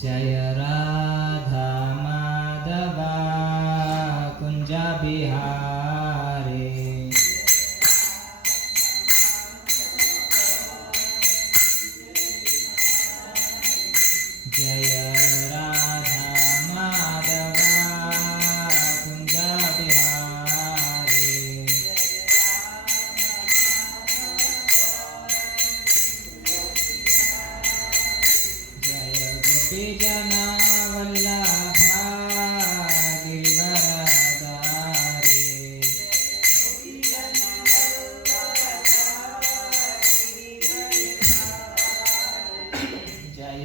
जय राधा माधवा कुंज बिहारी जय राधा माधवा कुंज बिहारी जय गोपी जना वल्लभा गिरिवरधारी जय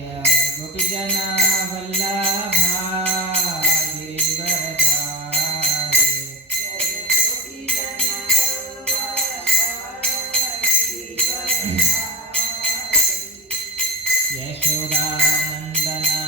गोपी जना वल्लभा गिरिवरधारी यशोदानंदना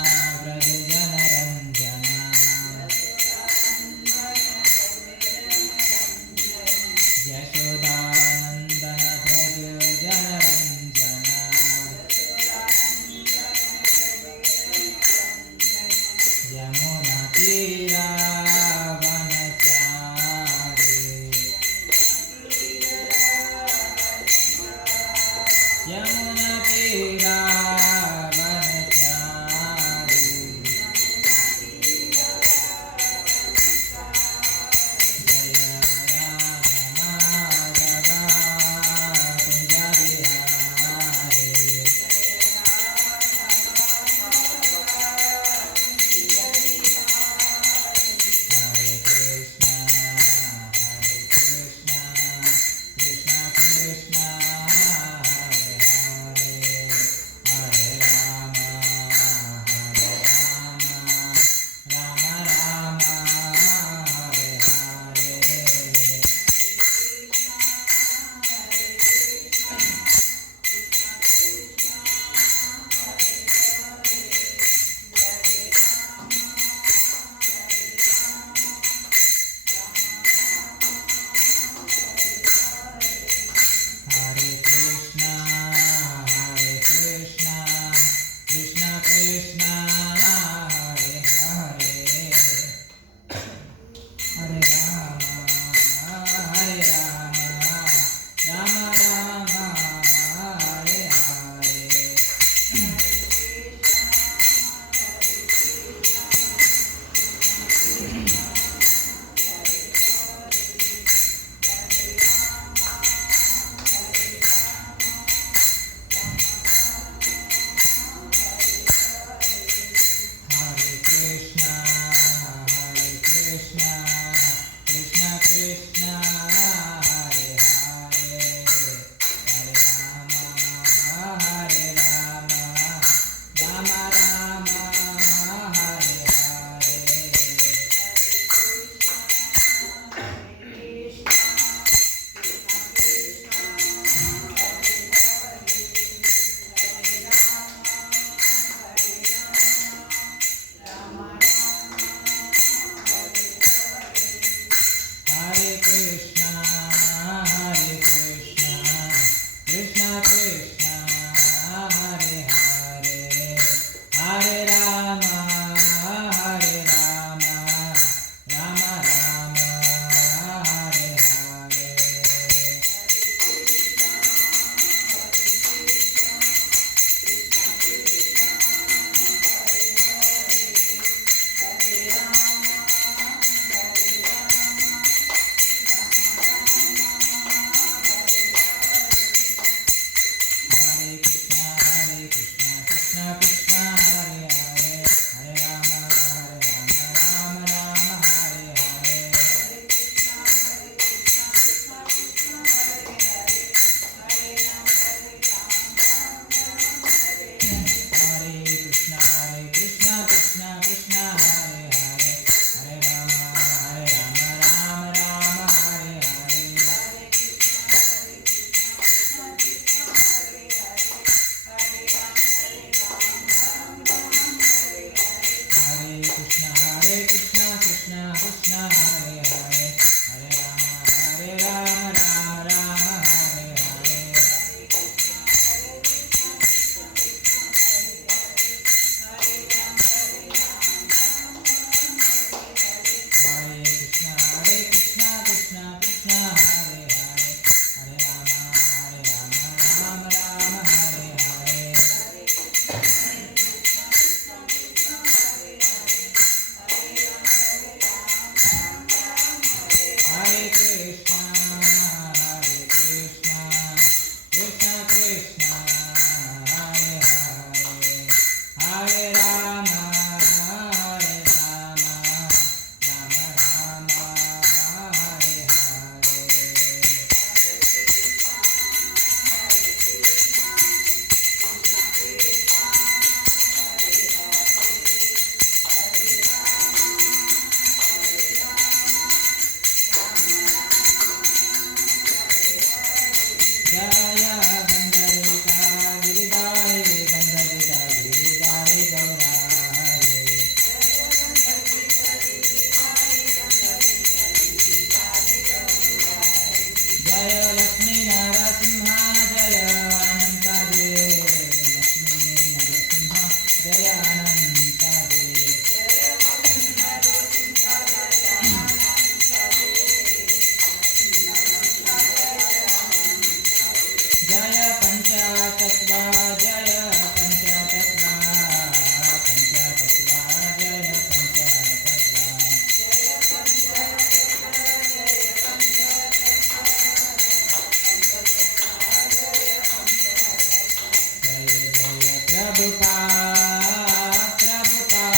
प्रभुपाद प्रभुपाद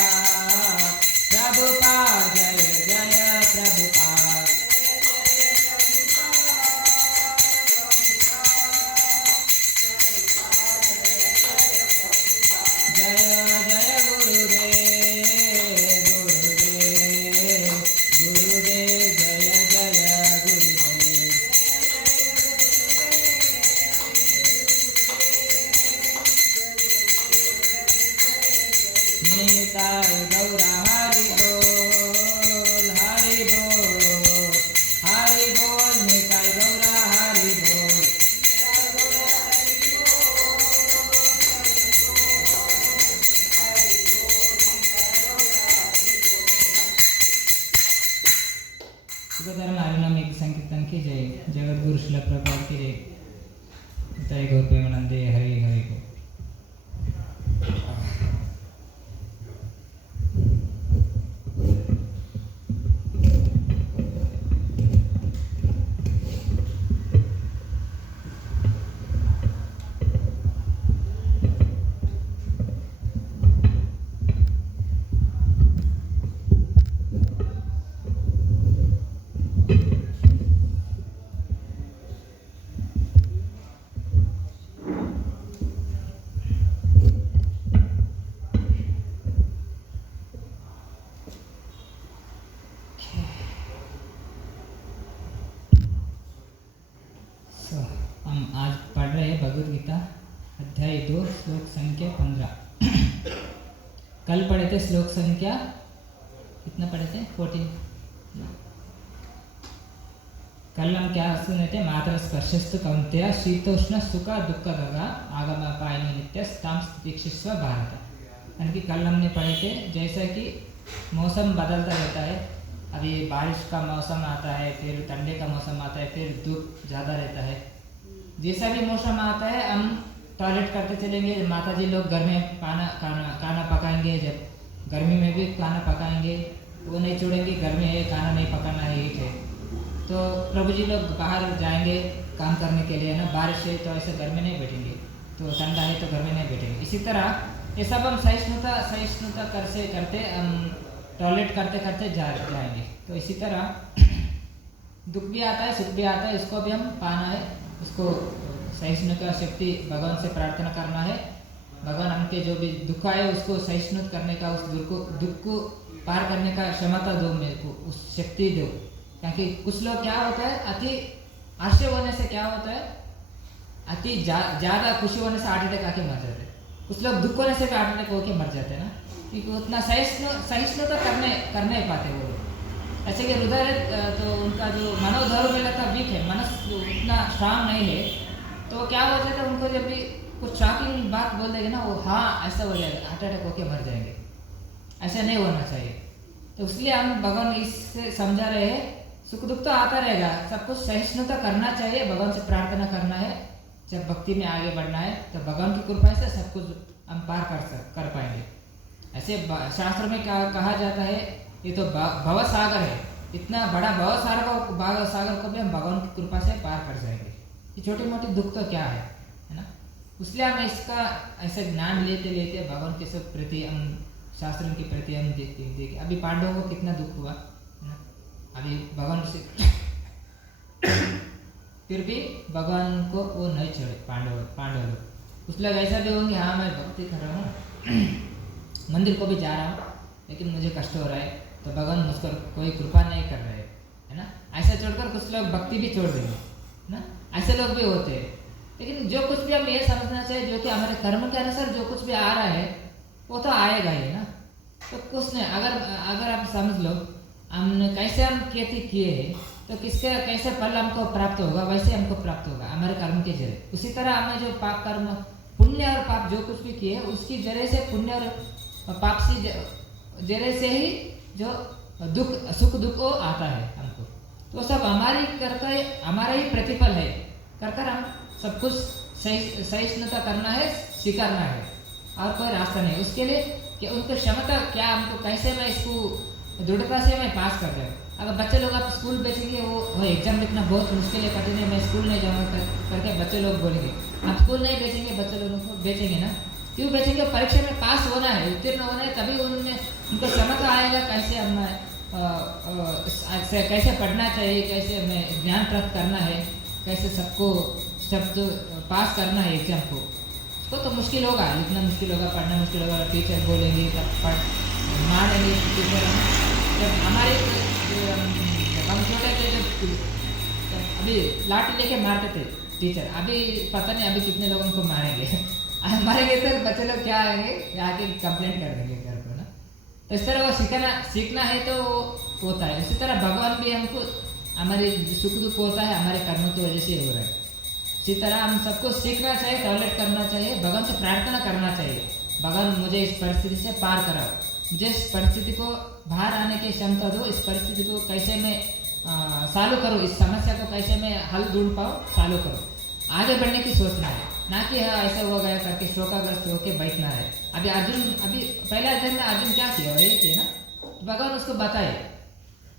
प्रभुपाद जय जय प्रभुपाद जय जय गुरुदेव गुरुदेव गुरुदेव जय जय गुरुदेव निताय गौरा हरि बोल निताय गौरा हरि बोल धर्म हरिनाम संकीर्तन की जय जगत गुरु श्रील प्रभुपाद की जय जय गौर प्रेमानंदे हरि हरि को हम आज पढ़ रहे हैं भगवद गीता अध्याय 2 श्लोक संख्या 15। कल पढ़े थे श्लोक संख्या कितना पढ़े थे 14। कल हम क्या सुने थे मात्र स्पर्शस्तु कौन्तेय शीतोष्ण सुख दुख गगा आगम पायनी नित्य ताम दीक्षिस्व भारत। यानी कि कल हमने पढ़े थे जैसा कि मौसम बदलता रहता है, अभी बारिश का मौसम आता है, फिर ठंडे का मौसम आता है, फिर धूप ज़्यादा रहता है। जैसा भी मौसम आता है हम टॉयलेट करते चलेंगे। माता जी लोग घर में खाना पकाएंगे, जब गर्मी में भी खाना पकाएंगे, वो नहीं छोड़ेंगे घर में है खाना नहीं पकाना है हीट है। तो प्रभु जी लोग बाहर जाएंगे काम करने के लिए ना, बारिश है तो ऐसे घर में नहीं बैठेंगे, तो ठंडा है तो घर में नहीं बैठेंगे। इसी तरह ये सब हम सहिष्णुता करते हम टॉयलेट करते करते जाएंगे। तो इसी तरह दुख भी आता है सुख भी आता है, इसको भी हम पाना है, उसको सहिष्णुता शक्ति भगवान से प्रार्थना करना है। भगवान हमके जो भी दुख आए उसको सहिष्णु करने का, उस दुख को पार करने का क्षमता दो, मेरे को उस शक्ति दो। क्योंकि कुछ लोग क्या होता है अति आश्चर्य होने से क्या होता है, अति ज़्यादा खुशी होने से हार्ट अटैक आके मर जाते हैं। कुछ लोग दुख होने से भी हार्ट अटैक होके मर जाते हैं ना, क्योंकि उतना सहिष्णुता कर नहीं पाते वो लोग। ऐसे कि हृदय तो उनका जो मनोधर्म का वीक है, मनस उतना स्ट्रांग नहीं है, तो क्या हो जाता है उनको जब भी कुछ शॉकिंग बात बोल देंगे ना, वो हाँ ऐसा हो जाएगा, हार्ट अटैक होके मर जाएंगे। ऐसा नहीं होना चाहिए। तो इसलिए हम भगवान इससे समझा रहे हैं, सुख दुख तो आता रहेगा, सब कुछ सहिष्णुता करना चाहिए, भगवान से प्रार्थना करना है। जब भक्ति में आगे बढ़ना है तो भगवान की कृपा से सब कुछ हम पार कर पाएंगे। ऐसे शास्त्र में क्या कहा जाता है, ये तो भव सागर है, इतना बड़ा भव सागर को भी हम भगवान की कृपा से पार कर जाएंगे। ये छोटी मोटी दुख तो क्या है ना। इसलिए हम इसका ऐसे ज्ञान लेते लेते भगवान के सब प्रति हम शास्त्रों के प्रति हम देखते अभी पांडवों को कितना दुख हुआ है ना, अभी भगवान से फिर भी भगवान को वो नहीं छोड़े पांडव लोग। कुछ लोग ऐसा भी होंगे, हाँ मैं भक्ति कर रहा हूँ मंदिर को भी जा रहा हूँ लेकिन मुझे कष्ट हो रहा है, तो भगवान मुझ पर कोई कृपा नहीं कर रहे है ना। ऐसा छोड़कर कुछ लोग भक्ति भी छोड़ देंगे ना, ऐसे लोग भी होते हैं। लेकिन जो कुछ भी हम ये समझना चाहिए, जो कि हमारे कर्म के अनुसार जो कुछ भी आ रहा है वो तो आएगा ही ना। तो कुछ नहीं, अगर आप समझ लो हमने कैसे हम खेती किए हैं तो किसके कैसे फल हमको प्राप्त होगा, वैसे हमको प्राप्त होगा हमारे कर्म के जरिए। उसी तरह हमें जो पाप कर्म पुण्य और पाप जो कुछ भी किए उसकी जरिए से पुण्य और पाप से जरिए से ही जो सुख दुख वो आता है हमको। तो सब हमारा ही प्रतिफल है, कर हम सब कुछ सहिष्णुता करना है, स्वीकारना है, और कोई रास्ता नहीं। उसके लिए कि उनको क्षमता क्या, हमको कैसे मैं इसको दृढ़ता से मैं पास कर जाऊँ। अगर बच्चे लोग आप स्कूल भेजेंगे, वो एग्जाम लिखना बहुत मुश्किल है, कठिन है, मैं स्कूल नहीं जाऊँगा करके बच्चे लोग बोलेंगे। आप स्कूल नहीं भेजेंगे, बच्चे लोगों को भेजेंगे ना, क्यों भेजेंगे? परीक्षा में पास होना है, उत्तीर्ण होना है, तभी उनको समझ आएगा कैसे हम कैसे पढ़ना चाहिए, कैसे हमें ज्ञान प्राप्त करना है, कैसे सबको शब्द पास करना है एग्जाम को। उसको तो मुश्किल होगा, लिखना मुश्किल होगा, पढ़ना मुश्किल होगा, टीचर बोलेंगे तब पढ़ मारेंगे टीचर। जब हमारे हम छोटे थे जब अभी लाठी लेके मारते थे टीचर, अभी पता नहीं अभी कितने लोगों को मारेंगे। मारेंगे तो बच्चे लोग क्या आएंगे, आके कंप्लेंट कर देंगे घर को ना। तो इस तरह वो सीखना है तो होता है। उसी तरह भगवान भी हमको हमारे सुख दुख होता है हमारे कर्मों की वजह से हो रहा है। इसी तरह हम सबको सीखना चाहिए, टॉयलेट करना चाहिए, भगवान से प्रार्थना करना चाहिए, भगवान मुझे इस परिस्थिति से पार कराओ, मुझे इस परिस्थिति को बाहर आने की क्षमता दो, इस परिस्थिति को कैसे मैं चालू करूँ, इस समस्या को कैसे मैं हल ढूंढ पाऊँ, चालू करूँ। आगे बढ़ने की सोचना है, ना कि हाँ ऐसा हो गया करके शोकाग्रस्त होकर बैठना है। अभी पहले अध्ययन में अर्जुन क्या किया, वही किया ना, भगवान उसको बताए,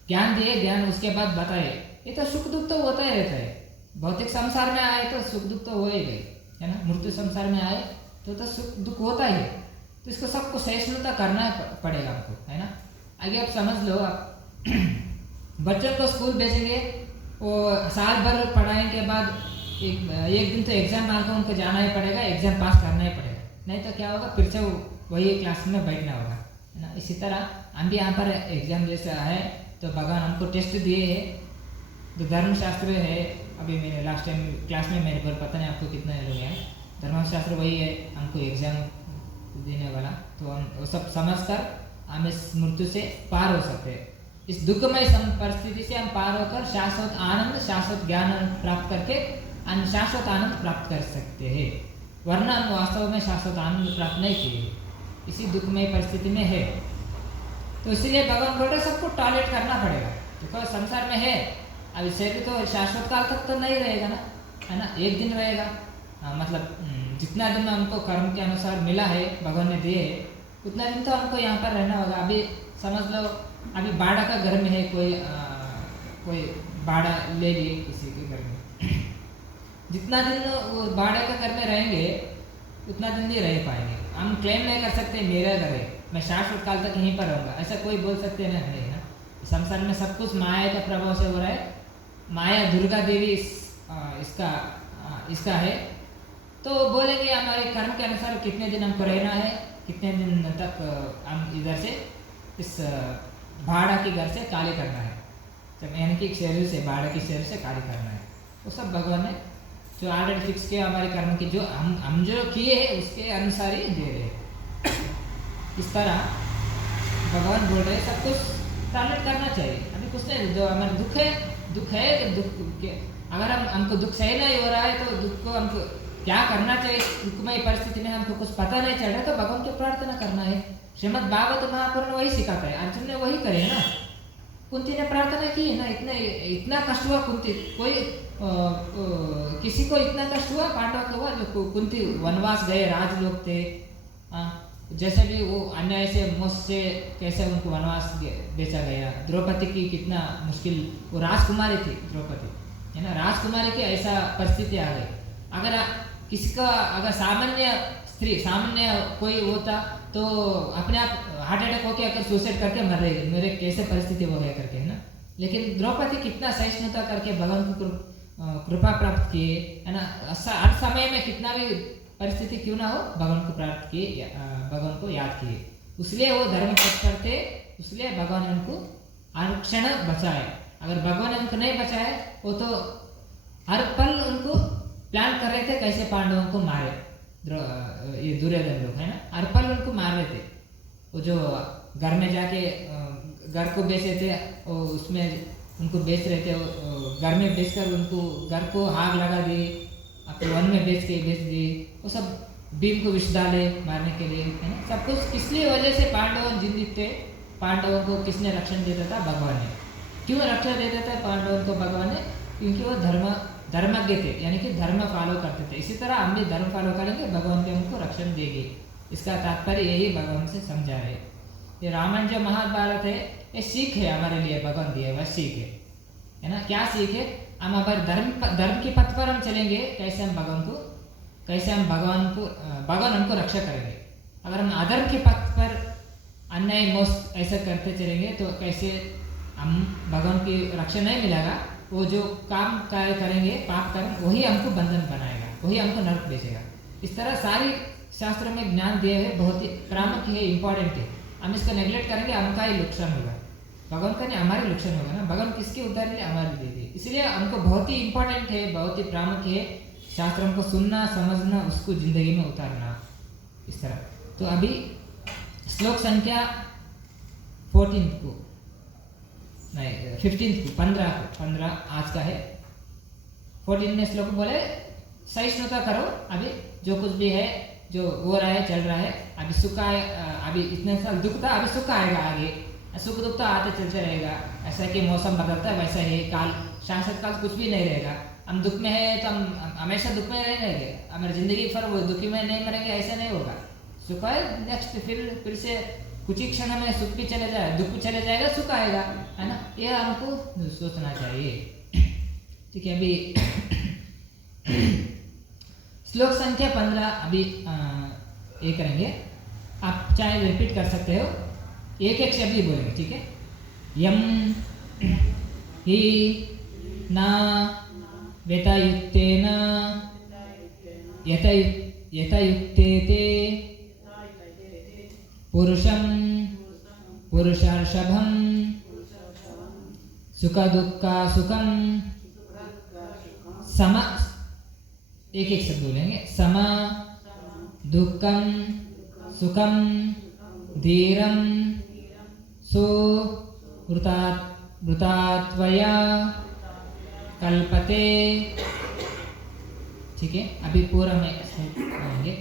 ज्ञान दिए, ज्ञान उसके बाद बताए। ये तो सुख दुख तो होता ही रहता है, भौतिक संसार में आए तो सुख दुख तो हो ही गए, है ना। मृत्यु संसार में आए तो सुख दुख होता ही है, तो इसको सबको सहिष्णुता करना पड़ेगा हमको, है ना। आगे आप समझ लो, आप बच्चों को स्कूल भेजेंगे, वो साल भर पढ़ाने के बाद एक दिन तो एग्ज़ाम मान को उनको जाना ही पड़ेगा, एग्ज़ाम पास करना ही पड़ेगा, नहीं तो क्या होगा, फिर से वही क्लास में बैठना होगा, है ना। इसी तरह हम भी यहाँ पर एग्ज़ाम जैसे आए तो भगवान हमको टेस्ट दिए है, जो धर्मशास्त्र है। अभी मैंने लास्ट टाइम क्लास में मेरे पर पता नहीं आपको कितना लोग हैं, धर्मशास्त्र वही है हमको एग्ज़ाम देने वाला। तो हम वो सब समझ कर हम इस मृत्यु से पार हो सकते हैं। इस दुखमय परिस्थिति से हम पार होकर शाश्वत आनंद, शाश्वत ज्ञान प्राप्त करके शाश्वत आनंद प्राप्त कर सकते हैं, वरना हम वास्तव में शाश्वत आनंद प्राप्त नहीं किए, इसी दुखमय परिस्थिति में है। तो इसीलिए भगवान बोल रहे सबको टॉयलेट करना पड़ेगा, तो संसार में है। अब शरीर तो शाश्वत काल तक तो नहीं रहेगा ना, है ना, एक दिन रहेगा। मतलब जितना दिन हमको कर्म के अनुसार मिला है, भगवान ने दिए है, उतना दिन तो हमको यहाँ पर रहना होगा। अभी समझ लो, अभी बाड़ा का घर में है, कोई बाड़ा ले लिए किसी के घर में, जितना दिन वो बाड़ा का घर में रहेंगे उतना दिन नहीं रह पाएंगे। हम क्लेम नहीं कर सकते मेरा घर है, मैं शाश्वत काल तक यहीं पर रहूँगा, ऐसा कोई बोल सकते हैं नहीं ना। संसार में सब कुछ माया के प्रभाव से हो रहा है। माया दुर्गा देवी इसका है, तो बोलेंगे हमारे कर्म के अनुसार कितने दिन हमको रहना है, कितने दिन तक हम इधर से इस भाड़ा के घर से खाली करना है, जब यानी कि शरीर से, भाड़ा के शरीर से खाली करना है। वो सब भगवान ने जो ऑलरेडी फिक्स किया हमारे कर्म की, जो हम जो किए हैं उसके अनुसार ही दे रहे हैं। इस तरह भगवान बोल रहे सब कुछ टॉलरेट करना चाहिए। अभी कुछ नहीं, जो हमारे दुख है अगर हमको दुख सही नहीं हो रहा है तो दुख को हमको क्या करना चाहिए, दुखमय परिस्थिति में हमको कुछ पता नहीं चल रहा तो भगवान की प्रार्थना करना है। श्रीमद् भागवत महापुराण वही सिखाता है, अर्जुन ने वही करे ना, कुंती ने प्रार्थना की है ना। इतना कष्ट हुआ कुंती, कोई किसी को इतना कष्ट हुआ पांडव को हुआ, जो कुंती वनवास गए, राजलोक थे, जैसे भी वो अन्याय से मोह से कैसे उनको वनवास बेचा गया। द्रौपदी की कितना मुश्किल, वो राजकुमारी थी द्रौपदी, है ना, राजकुमारी की ऐसा परिस्थिति आ गई। अगर किसी का अगर सामान्य कोई होता तो अपने आप हार्ट अटैक होकर अगर सुसाइड करके मर रहे, मेरे कैसे परिस्थिति हो गया करके, है ना। लेकिन द्रौपदी कितना सहिष्णुता करके भगवान को कृपा प्राप्त किए, है ना। हर समय में कितना भी परिस्थिति क्यों ना हो, भगवान को प्राप्त किए, भगवान को याद किए, इसलिए वो धर्म तप करते, इसलिए भगवान ने उनको अनुक्षण बचाए। अगर भगवान ने उनको नहीं बचाए, वो तो हर पल उनको प्लान कर रहे थे कैसे पांडवों को मारे, ये दुर्योधन लोग, है ना, हर पल उनको मार रहे थे। वो जो घर में जाके घर को बेचे थे, उसमें उनको बेच रहे थे, घर में बेचकर उनको घर को आग लगा दी, अपने वन में बेच दी, वो सब भीम को विष डाले मारने के लिए, है ना। सब कुछ किस लिए वजह से पांडव जिंदगी थे, पांडवों को किसने रक्षण देता था, भगवान ने। क्यों रक्षण देता था पांडवों को भगवान ने, क्योंकि वो धर्मज्ञ थे, यानी कि धर्म फॉलो करते थे। इसी तरह हम भी धर्म फॉलो करेंगे, भगवान भी हमको रक्षण देंगे। इसका तात्पर्य यही भगवान से समझा रहे। ये रामायण जो महाभारत है, ये सीख है हमारे लिए, भगवान दिया हुआ सीख है ना। क्या सीख है, हम हमारे धर्म की पथ पर हम चलेंगे, कैसे हम भगवान को कैसे हम भगवान हमको रक्षा करेंगे। अगर हम अधर्म के पथ पर अन्याय मोस ऐसा करते चलेंगे तो कैसे हम भगवान की रक्षा नहीं मिलेगा। वो जो काम कार्य करेंगे पाप कर्म वही हमको बंधन बनाएगा, वही हमको नरक भेजेगा। इस तरह सारी शास्त्रों में ज्ञान दिए हुए बहुत ही प्रामुख्य है, इम्पोर्टेंट है। हम इसको नेग्लेक्ट करेंगे हमका ही नुकसान होगा, भगवान का नहीं हमारे नुकसान होगा ना। भगवान किसके उद्धार लिए हमारे दे दिए, इसलिए हमको बहुत ही इम्पोर्टेंट है, बहुत ही प्रामुख्य है शास्त्रों को सुनना समझना, उसको जिंदगी में उतारना इस तरह। तो अभी श्लोक संख्या 14 को नहीं 15 को 15 आज का है। 14 में श्लोक बोले सहिष्णुता करो, अभी जो कुछ भी है जो हो रहा है चल रहा है, अभी सुख आए, अभी इतने साल दुख था, अभी सुख आएगा, आगे सुख दुख तो आते चलते रहेगा। ऐसा कि मौसम बदलता है वैसा ही काल, शाश्वत काल कुछ भी नहीं रहेगा। हम दुख में है तो हम हमेशा दुख में रहेंगे, हमारी जिंदगी पर वो दुखी में नहीं मरेंगे, ऐसा नहीं होगा। सुख है नेक्स्ट फिर से कुछ ही क्षण में सुख भी चले जाए, दुख भी चले जाएगा, सुख आएगा, है ना। ये हमको सोचना चाहिए। ठीक है, अभी श्लोक संख्या 15 अभी ये करेंगे, आप चाहे रिपीट कर सकते हो, एक एक शब्द ही बोलेंगे, ठीक है। यम ही ना व्यतायुक्तेन यथायुक्तेते पुरुषं पुरुषार्षभं सुख दुःखा सुखं सम, एक एक शब्द बोलेंगे, सम दुःखं सुखं धीरं सो वृतात्वया कल्पते। ठीक है, अभी पूरा में करेंगे।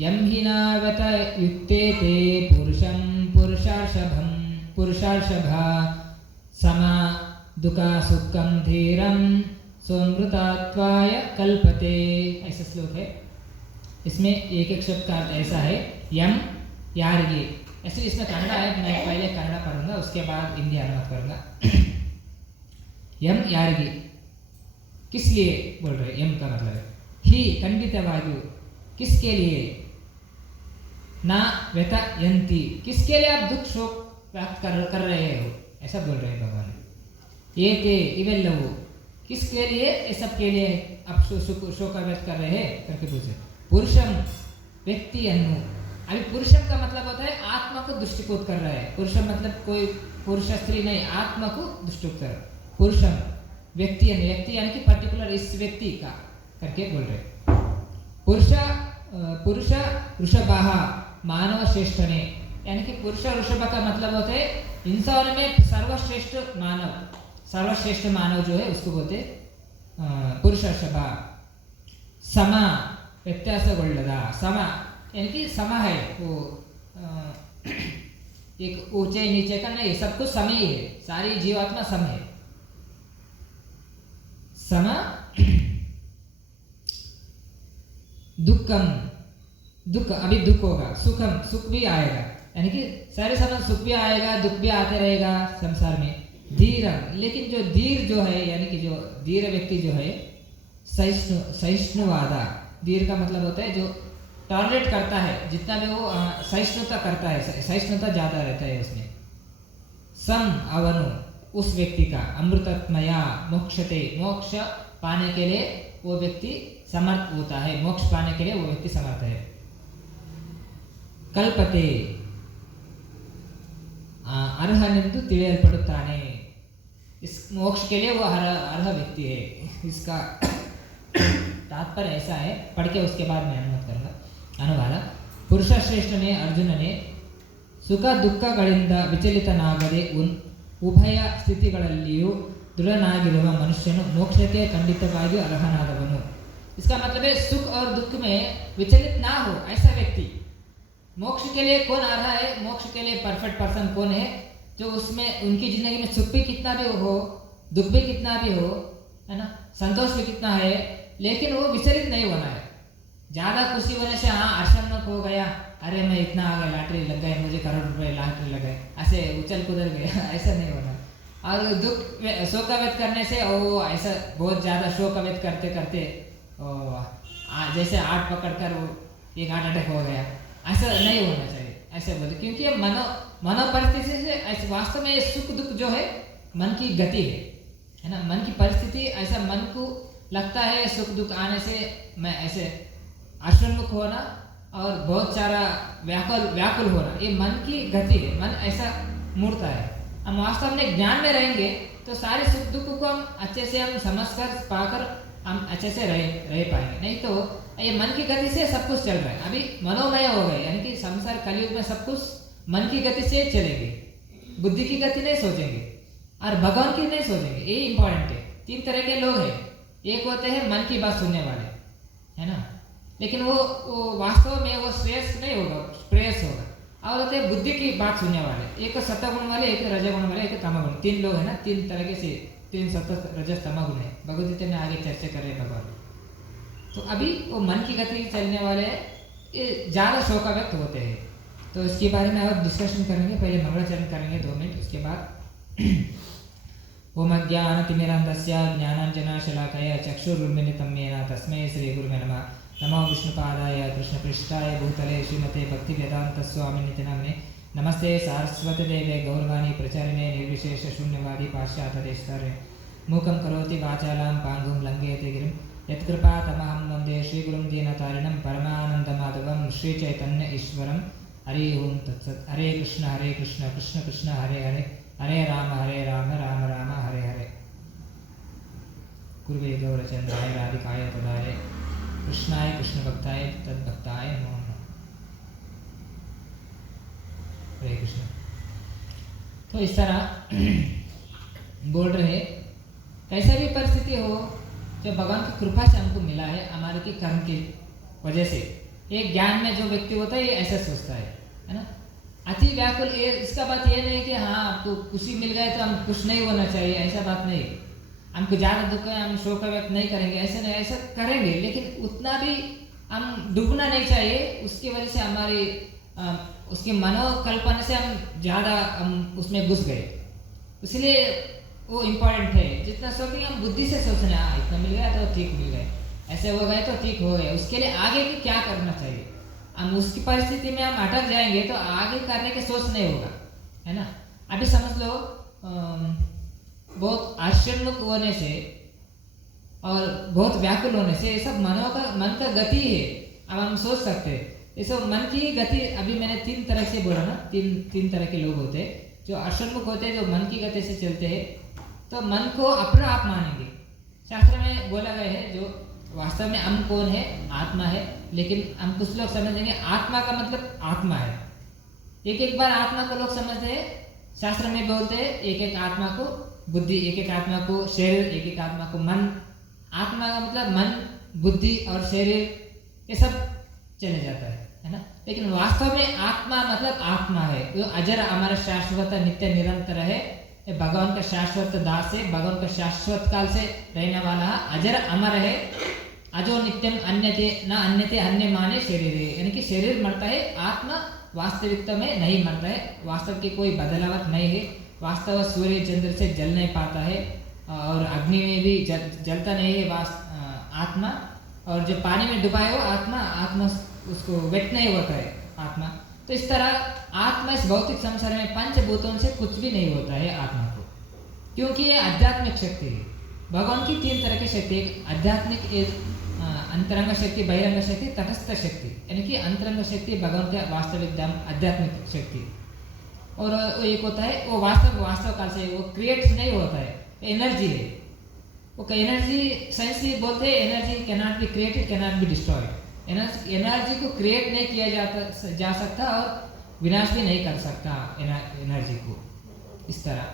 यम हि नावत युक्ते ते पुरुषं पुरुषार्षभं पुरुषार्षभा समा दुःखा सुखं धीरं सोमृतात्वाय कल्पते, ऐसा श्लोक है। इसमें एक एक शब्द का अर्थ ऐसा है, यम यारिगे, ऐसे इसमें कन्नड़ा है, मैं पहले कन्नड़ा पढ़ूंगा उसके बाद हिंदी अनुवाद करूंगा। यम यारिगे किस लिए बोल रहे, यम का मतलब है ही खंडितवायु, किसके लिए, ना व्यथा यंती, किसके लिए आप दुख शोक प्राप्त कर रहे हो, ऐसा बोल रहे हैं भगवान। ये थे इवेल्लवु, किसके लिए, ये सब के लिए आप शोक व्यक्त कर रहे हैं करके पूछे। पुरुषम व्यक्ति अनु, अभी पुरुषम का मतलब होता है आत्मा को दृष्टिकोण कर रहा है। पुरुषम मतलब कोई पुरुष स्त्री नहीं, आत्मा को दृष्टिकोण कर। पुरुषम व्यक्ति यानी कि पर्टिकुलर इस व्यक्ति का करके बोल रहे। पुरुष ऋषभः मानव श्रेष्ठ ने, यानी कि पुरुष ऋषभ का मतलब होता है इंसान में सर्वश्रेष्ठ मानव जो है उसको बोलते पुरुष ऋषभ। समा व्यत्यासगोल्लद, समा यानी कि समा है, वो एक ऊंचे नीचे का नहीं, सब कुछ समय ही है, सारी जीवात्मा सम है। समा दुखम, दुख अभी दुख होगा, सुखम सुख भी आएगा, यानी कि सारे समय सुख भी आएगा दुख भी आते रहेगा संसार में। धीरम, लेकिन जो धीर जो है यानी कि जो धीर व्यक्ति जो है, सहिष्णुवादा, धीर का मतलब होता है जो टॉलरेट करता है, जितना भी वो सहिष्णुता करता है, सहिष्णुता ज़्यादा रहता है उसमें। सम अवनु, उस व्यक्ति का, अमृतत्मया मोक्षते, मोक्ष पाने के लिए वो व्यक्ति समर्थ होता है, मोक्ष पाने के लिए वो व्यक्ति समर्थ है। कल्पते, अर्हनेंदु ತಿಳಿಯಲ್ಪಡುತ್ತಾನೆ, इस मोक्ष के लिए वो अर्ह व्यक्ति है। इसका तात्पर्य ऐसा है, पढ़ के उसके बाद मैं अनुवाद करूँगा। अनुवाद, ಪುರುಷಶ್ರೇಷ್ಠನೇ ಅರ್ಜುನನೇ, ಸುಖ ದುಃಖಗಳಿಂದ ವಿಚಲಿತನಾಗದೆ ಉಭಯ ಸ್ಥಿತಿಗಳಲ್ಲಿಯೂ ದೃಢನಾಗಿರುವ ಮನುಷ್ಯನು ಮೋಕ್ಷಕ್ಕೆ ಖಂಡಿತವಾಗಿಯೂ ಅರ್ಹನಾದವನು। इसका मतलब है सुख और दुख में विचलित ना हो ऐसा व्यक्ति। मोक्ष के लिए कौन अर्ह है, मोक्ष के लिए परफेक्ट पर्सन कौन है, जो उसमें उनकी जिंदगी में सुख भी कितना भी हो, दुख भी कितना भी हो, है ना, संतोष भी कितना है, लेकिन वो विचलित नहीं होना है। ज़्यादा खुशी होने से हाँ आश्चर्य हो गया, अरे मैं इतना आ गया, लॉटरी लग गई, मुझे करोड़ रुपए लॉटरी लग गए, ऐसे उछल कूदल गया, ऐसा नहीं होना। और दुख शोक व्यक्त करने से वो ऐसा बहुत ज़्यादा शोक व्यक्त करते करते जैसे आठ पकड़कर वो एक हार्ट अटैक हो गया, ऐसा नहीं होना चाहिए। ऐसे बोले क्योंकि ये मनो परिस्थिति से ऐसे वास्तव में ये सुख दुख जो है मन की गति है ना। मन की परिस्थिति ऐसा मन को लगता है सुख दुख आने से मैं ऐसे अश्वन्मुख होना और बहुत सारा व्याकुल होना, ये मन की गति है। मन ऐसा मुड़ता है। हम वास्तव में ज्ञान में रहेंगे तो सारे सुख दुख को हम अच्छे से हम समझकर पाकर हम अच्छे से रह पाएंगे। नहीं तो ये मन की गति से सब कुछ चल रहा है। अभी मनोमय हो गए, यानी कि संसार कलयुग में सब कुछ मन की गति से चलेंगे, बुद्धि की गति नहीं सोचेंगे और भगवान की नहीं सोचेंगे। ये इंपॉर्टेंट है। तीन तरह के लोग हैं। एक होते हैं मन की बात सुनने वाले, है ना, लेकिन वो वास्तव में वो श्रेयस नहीं होगा, प्रेयस होगा। और होते हैं बुद्धि की बात सुनने वाले, एक सत्वगुण वाले, एक रजगुण वाले, एक तमगुण। तीन लोग है ना, तीन तरह के से, तीन सत्व रजस तमगुण है। भगवद गीता में आगे चर्चा कर रहे हैं भगवान। तो अभी वो मन की गति चलने वाले ये ज़्यादा शोका व्यक्त होते हैं। तो इसके बारे में और डिस्कशन करेंगे। पहले मंगलाचरण करेंगे 2 मिनट, उसके बाद ओम अज्ञानतिमिरान्धस्य ज्ञानाञ्जनशलाकया चक्षुरुन्मिलितं येन तस्मै श्रीगुरुवे नमः। नमो विष्णुपादाय कृष्णपृष्ठाय भूतले श्रीमते भक्तिवेदान्तस्वामिनिति नाम्ने। नमस्ते सारस्वतदेवे गौरवाणी प्रचारिणे निर्विशेषशून्यवादी पाश्चात्यदेशतारिणे। मूकं करोति वाचालां पाङ्गुं लङ्घयते गिरिं यत्कृपातमहं वन्दे श्रीगुरुं दीनतारिणं परमानन्दमाधवं श्रीचैतन्य ईश्वरं। हरि ओं तत्सत्। हरे कृष्ण कृष्ण कृष्ण हरे हरे, हरे राम राम राम हरे हरे। गुरुवे गौरचन्द्राय राधिकाय तदाय कृष्णाय कृष्णभक्ताय तद्भक्ताय नमो नमः। हरे कृष्ण। तो इस तरह बोल रहे, कैसा भी परिस्थिति हो, जो भगवान की कृपा से हमको मिला है, हमारे की कर्म की वजह से, एक ज्ञान में जो व्यक्ति होता है ये ऐसा सोचता है ना। अति व्याकुल, ये इसका बात ये नहीं कि हाँ आपको खुशी मिल गए तो हम खुश नहीं होना चाहिए, ऐसा बात नहीं। हमको ज़्यादा दुख है हम शोक व्यक्त नहीं करेंगे, ऐसे नहीं, ऐसा करेंगे, लेकिन उतना भी हम डूबना नहीं चाहिए। उसकी वजह से हमारी उसकी मनोकल्पना से हम ज़्यादा हम उसमें घुस गए, इसलिए वो इम्पोर्टेंट है। जितना सोचेंगे हम बुद्धि से सोचना, हाँ इतना मिल गया तो ठीक मिल गए, ऐसे हो गए तो ठीक हो गए। उसके लिए आगे की क्या करना चाहिए, हम उसकी परिस्थिति में हम अटक जाएंगे तो आगे करने की सोच नहीं होगा, है ना। अभी समझ लो बहुत आश्चर्यमुख होने से और बहुत व्याकुल होने से ये सब मन का गति है। अब हम सोच सकते हैं ये सब मन की गति। अभी मैंने 3 तरह से बोला ना, तीन तरह के लोग होते हैं। जो आश्चर्यमुख होते हैं, जो मन की गति से चलते हैं, तो मन को अपना आप मानेंगे। शास्त्र में बोला गया है जो वास्तव में हम कौन है, आत्मा है, लेकिन हम कुछ लोग समझेंगे आत्मा का मतलब आत्मा है। एक बार आत्मा को लोग समझते हैं, शास्त्र में बोलते हैं एक आत्मा को बुद्धि, एक आत्मा को शरीर, एक आत्मा को मन। आत्मा का मतलब मन, बुद्धि और शरीर, ये सब चले जाता है ना। लेकिन वास्तव में आत्मा मतलब आत्मा है, जो अजर अमर शाश्वत नित्य निरंतर है। भगवान का शाश्वत दास है, भगवान का शाश्वत काल से रहने वाला अजर अमर है। अजो नित्यम अन्यते न अन्यते अन्य माने शरीर, यानी कि शरीर मरता है, आत्मा वास्तविकता में नहीं मरता है। वास्तव की कोई बदलावट नहीं है। वास्तव सूर्य चंद्र से जल नहीं पाता है और अग्नि में भी जलता नहीं है आत्मा। और जो पानी में डुबाए हो आत्मा उसको वेट नहीं होता है आत्मा। तो इस तरह आत्मा इस भौतिक संसार में पंचभूतों से कुछ भी नहीं होता है आत्मा को, क्योंकि ये आध्यात्मिक शक्ति है। भगवान की 3 तरह की शक्ति, एक आध्यात्मिक, एक अंतरंग शक्ति, बहिरंग शक्ति, तटस्थ शक्ति। यानी कि अंतरंग शक्ति भगवान का वास्तविक दाम आध्यात्मिक शक्ति, और एक होता है वो वास्तव काल से, वो क्रिएट नहीं होता है, एनर्जी है। वो एनर्जी साइंसली बोलते हैं energy can not be created, can not be destroyed. Energy को क्रिएट नहीं किया जा सकता और विनाश भी नहीं कर सकता एनर्जी को, इस तरह।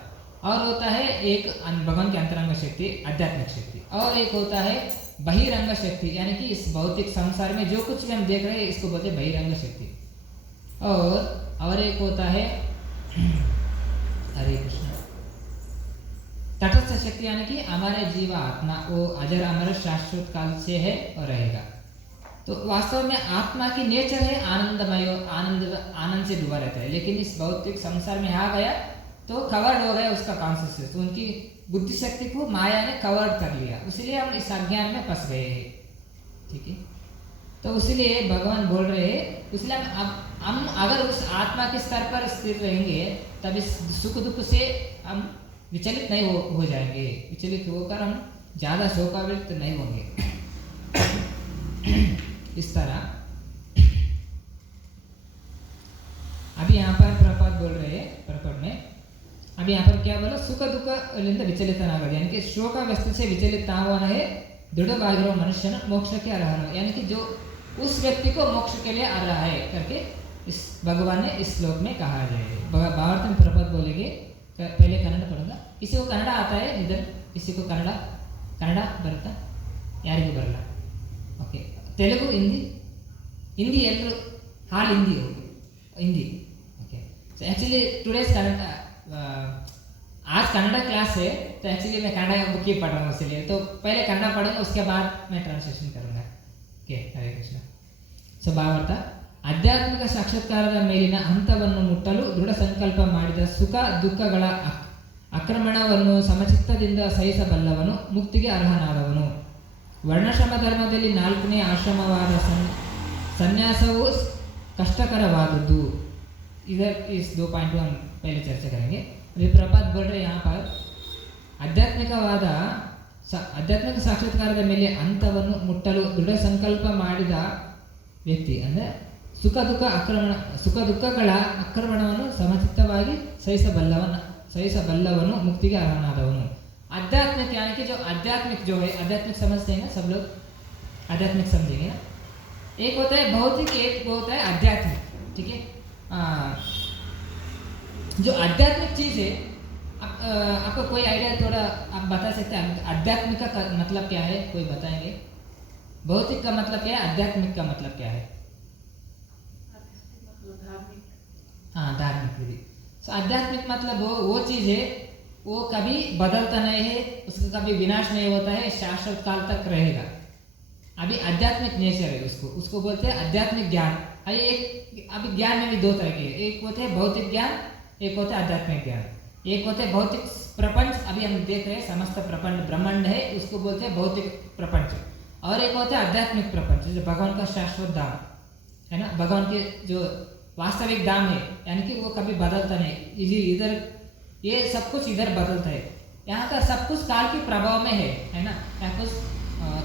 और होता है एक भगवान की अंतरंग शक्ति, आध्यात्मिक शक्ति, और एक होता है बहिरंग शक्ति, यानी कि इस भौतिक संसार में जो कुछ भी हम देख रहे हैं इसको बोलते हैं बहिरंग शक्ति। और एक होता है हरे कृष्ण तटस्थ शक्ति, यानी कि हमारे जीवा आत्मा, वो अजर अमर शाश्वत काल से है और रहेगा। तो वास्तव में आत्मा की नेचर है आनंदमय, आनंद से डूबा रहता है। लेकिन इस भौतिक संसार में आ गया तो कवर्ड हो गया उसका कॉन्शियसनेस, उनकी बुद्धि शक्ति को माया ने कवर्ड कर लिया, इसलिए हम इस अज्ञान में फंस गए हैं। ठीक है, तो इसलिए भगवान बोल रहे हैं, इसलिए हम अगर उस आत्मा के स्तर पर स्थिर रहेंगे तब इस सुख दुख से हम विचलित नहीं हो जाएंगे। विचलित होकर हम ज़्यादा शोकावित नहीं होंगे। इस तरह अभी यहाँ पर प्रपात बोल रहे हैं, प्रपद में अभी यहाँ पर क्या बोला, सुख दुख विचलितनागोದು, यानी कि शोकावस्थ से विचलित होना है दृढ़ವಾಗಿರುವ ಮನುಷ್ಯನ ಮೋಕ್ಷಕ್ಕೆ ಅರ್ಹನು, यानी कि जो उस व्यक्ति को मोक्ष के लिए अर्ह है करके इस भगवान ने इस श्लोक में कहा जाए। भावार्थ में प्रपद बोलेंगे, पहले कन्नड़ पढ़ूंगा। किसी को कन्नड़ आता है इधर, किसी को कन्नड़ बरता, यारिಗೂ ಬರಲ್ಲ? ओके, तेलुगु, हिंदी ಎಲ್ಲರೂ हाल Hindi okay. So actually today's आज कन्नड़ा क्लास है, तो एक्चुअली मैं कन्नड़ा बुक ही पढ़ रहा हूँ, इसलिए तो पहले कन्नड़ा पढ़ूंगा, उसके बाद मैं ट्रांसलेशन करूँगा। ओके, हरे कृष्ण। ಸೊ ಭಾವಾರ್ಥ, ಆಧ್ಯಾತ್ಮಿಕ ಸಾಕ್ಷಾತ್ಕಾರದ ಮೇಲಿನ ಹಂತವನ್ನು ಮುಟ್ಟಲು ದೃಢ ಸಂಕಲ್ಪ ಮಾಡಿದ ಸುಖ ದುಃಖಗಳ ಆಕ್ರಮಣವನ್ನು ಸಮಚಿತ್ತದಿಂದ ಸಹಿಸಬಲ್ಲವನು ಮುಕ್ತಿಗೆ ಅರ್ಹನಾದವನು. ವರ್ಣಾಶ್ರಮ ಧರ್ಮದಲ್ಲಿ 4ನೇ ಆಶ್ರಮವಾದ ಸನ್ಯಾಸವು कष्टकरवादದ್ದು। इधर इस 2 पॉइंट हम पहले चर्चा करेंगे। अभी प्रपात बोल रहे यहाँ पर ಆಧ್ಯಾತ್ಮಿಕ ಸಾಕ್ಷಾತ್ಕಾರದ ಮೇಲೆ ಹಂತವನ್ನು ಮುಟ್ಟಲು ದೃಢ ಸಂಕಲ್ಪ ಮಾಡಿದ ವ್ಯಕ್ತಿ ಅಂದರೆ ಸುಖ ದುಃಖಗಳ ಆಕ್ರಮಣವನ್ನು ಸಮಚಿತ್ತವಾಗಿ ಸಹಿಸಬಲ್ಲವನು ಮುಕ್ತಿಗೆ ಅರ್ಹನಾದವನು। आध्यात्मिक यानी कि जो आध्यात्मिक जो है, आध्यात्मिक समझते हैं ना सब लोग, आध्यात्मिक समझेंगे ना। एक होता है भौतिक, एक होता है आध्यात्मिक, ठीक है। जो आध्यात्मिक चीज़ है, आपको कोई आइडिया थोड़ा आप बता सकते हैं आध्यात्मिक का मतलब क्या है? कोई बताएंगे? भौतिक का मतलब क्या है, आध्यात्मिक का मतलब क्या है? हाँ, धार्मिक विधि। सो आध्यात्मिक मतलब वो चीज़ है, वो कभी बदलता नहीं है, उसका कभी विनाश नहीं होता है, शाश्वत काल तक रहेगा। अभी आध्यात्मिक नेचर है उसको बोलते हैं आध्यात्मिक ज्ञान। अभी ज्ञान में भी 2 तरह के, एक होते हैं भौतिक ज्ञान, एक होता है आध्यात्मिक ज्ञान। एक होते हैं भौतिक प्रपंच, अभी हम देख रहे हैं समस्त प्रपंच ब्रह्मांड है, उसको बोलते हैं भौतिक प्रपंच। और एक होता है आध्यात्मिक प्रपंच, जो भगवान का शाश्वत धाम है ना, भगवान के जो वास्तविक धाम है, यानी कि वो कभी बदलता नहीं। इधर ये सब कुछ इधर बदलता है, यहाँ का सब कुछ काल के प्रभाव में है ना, यहाँ कुछ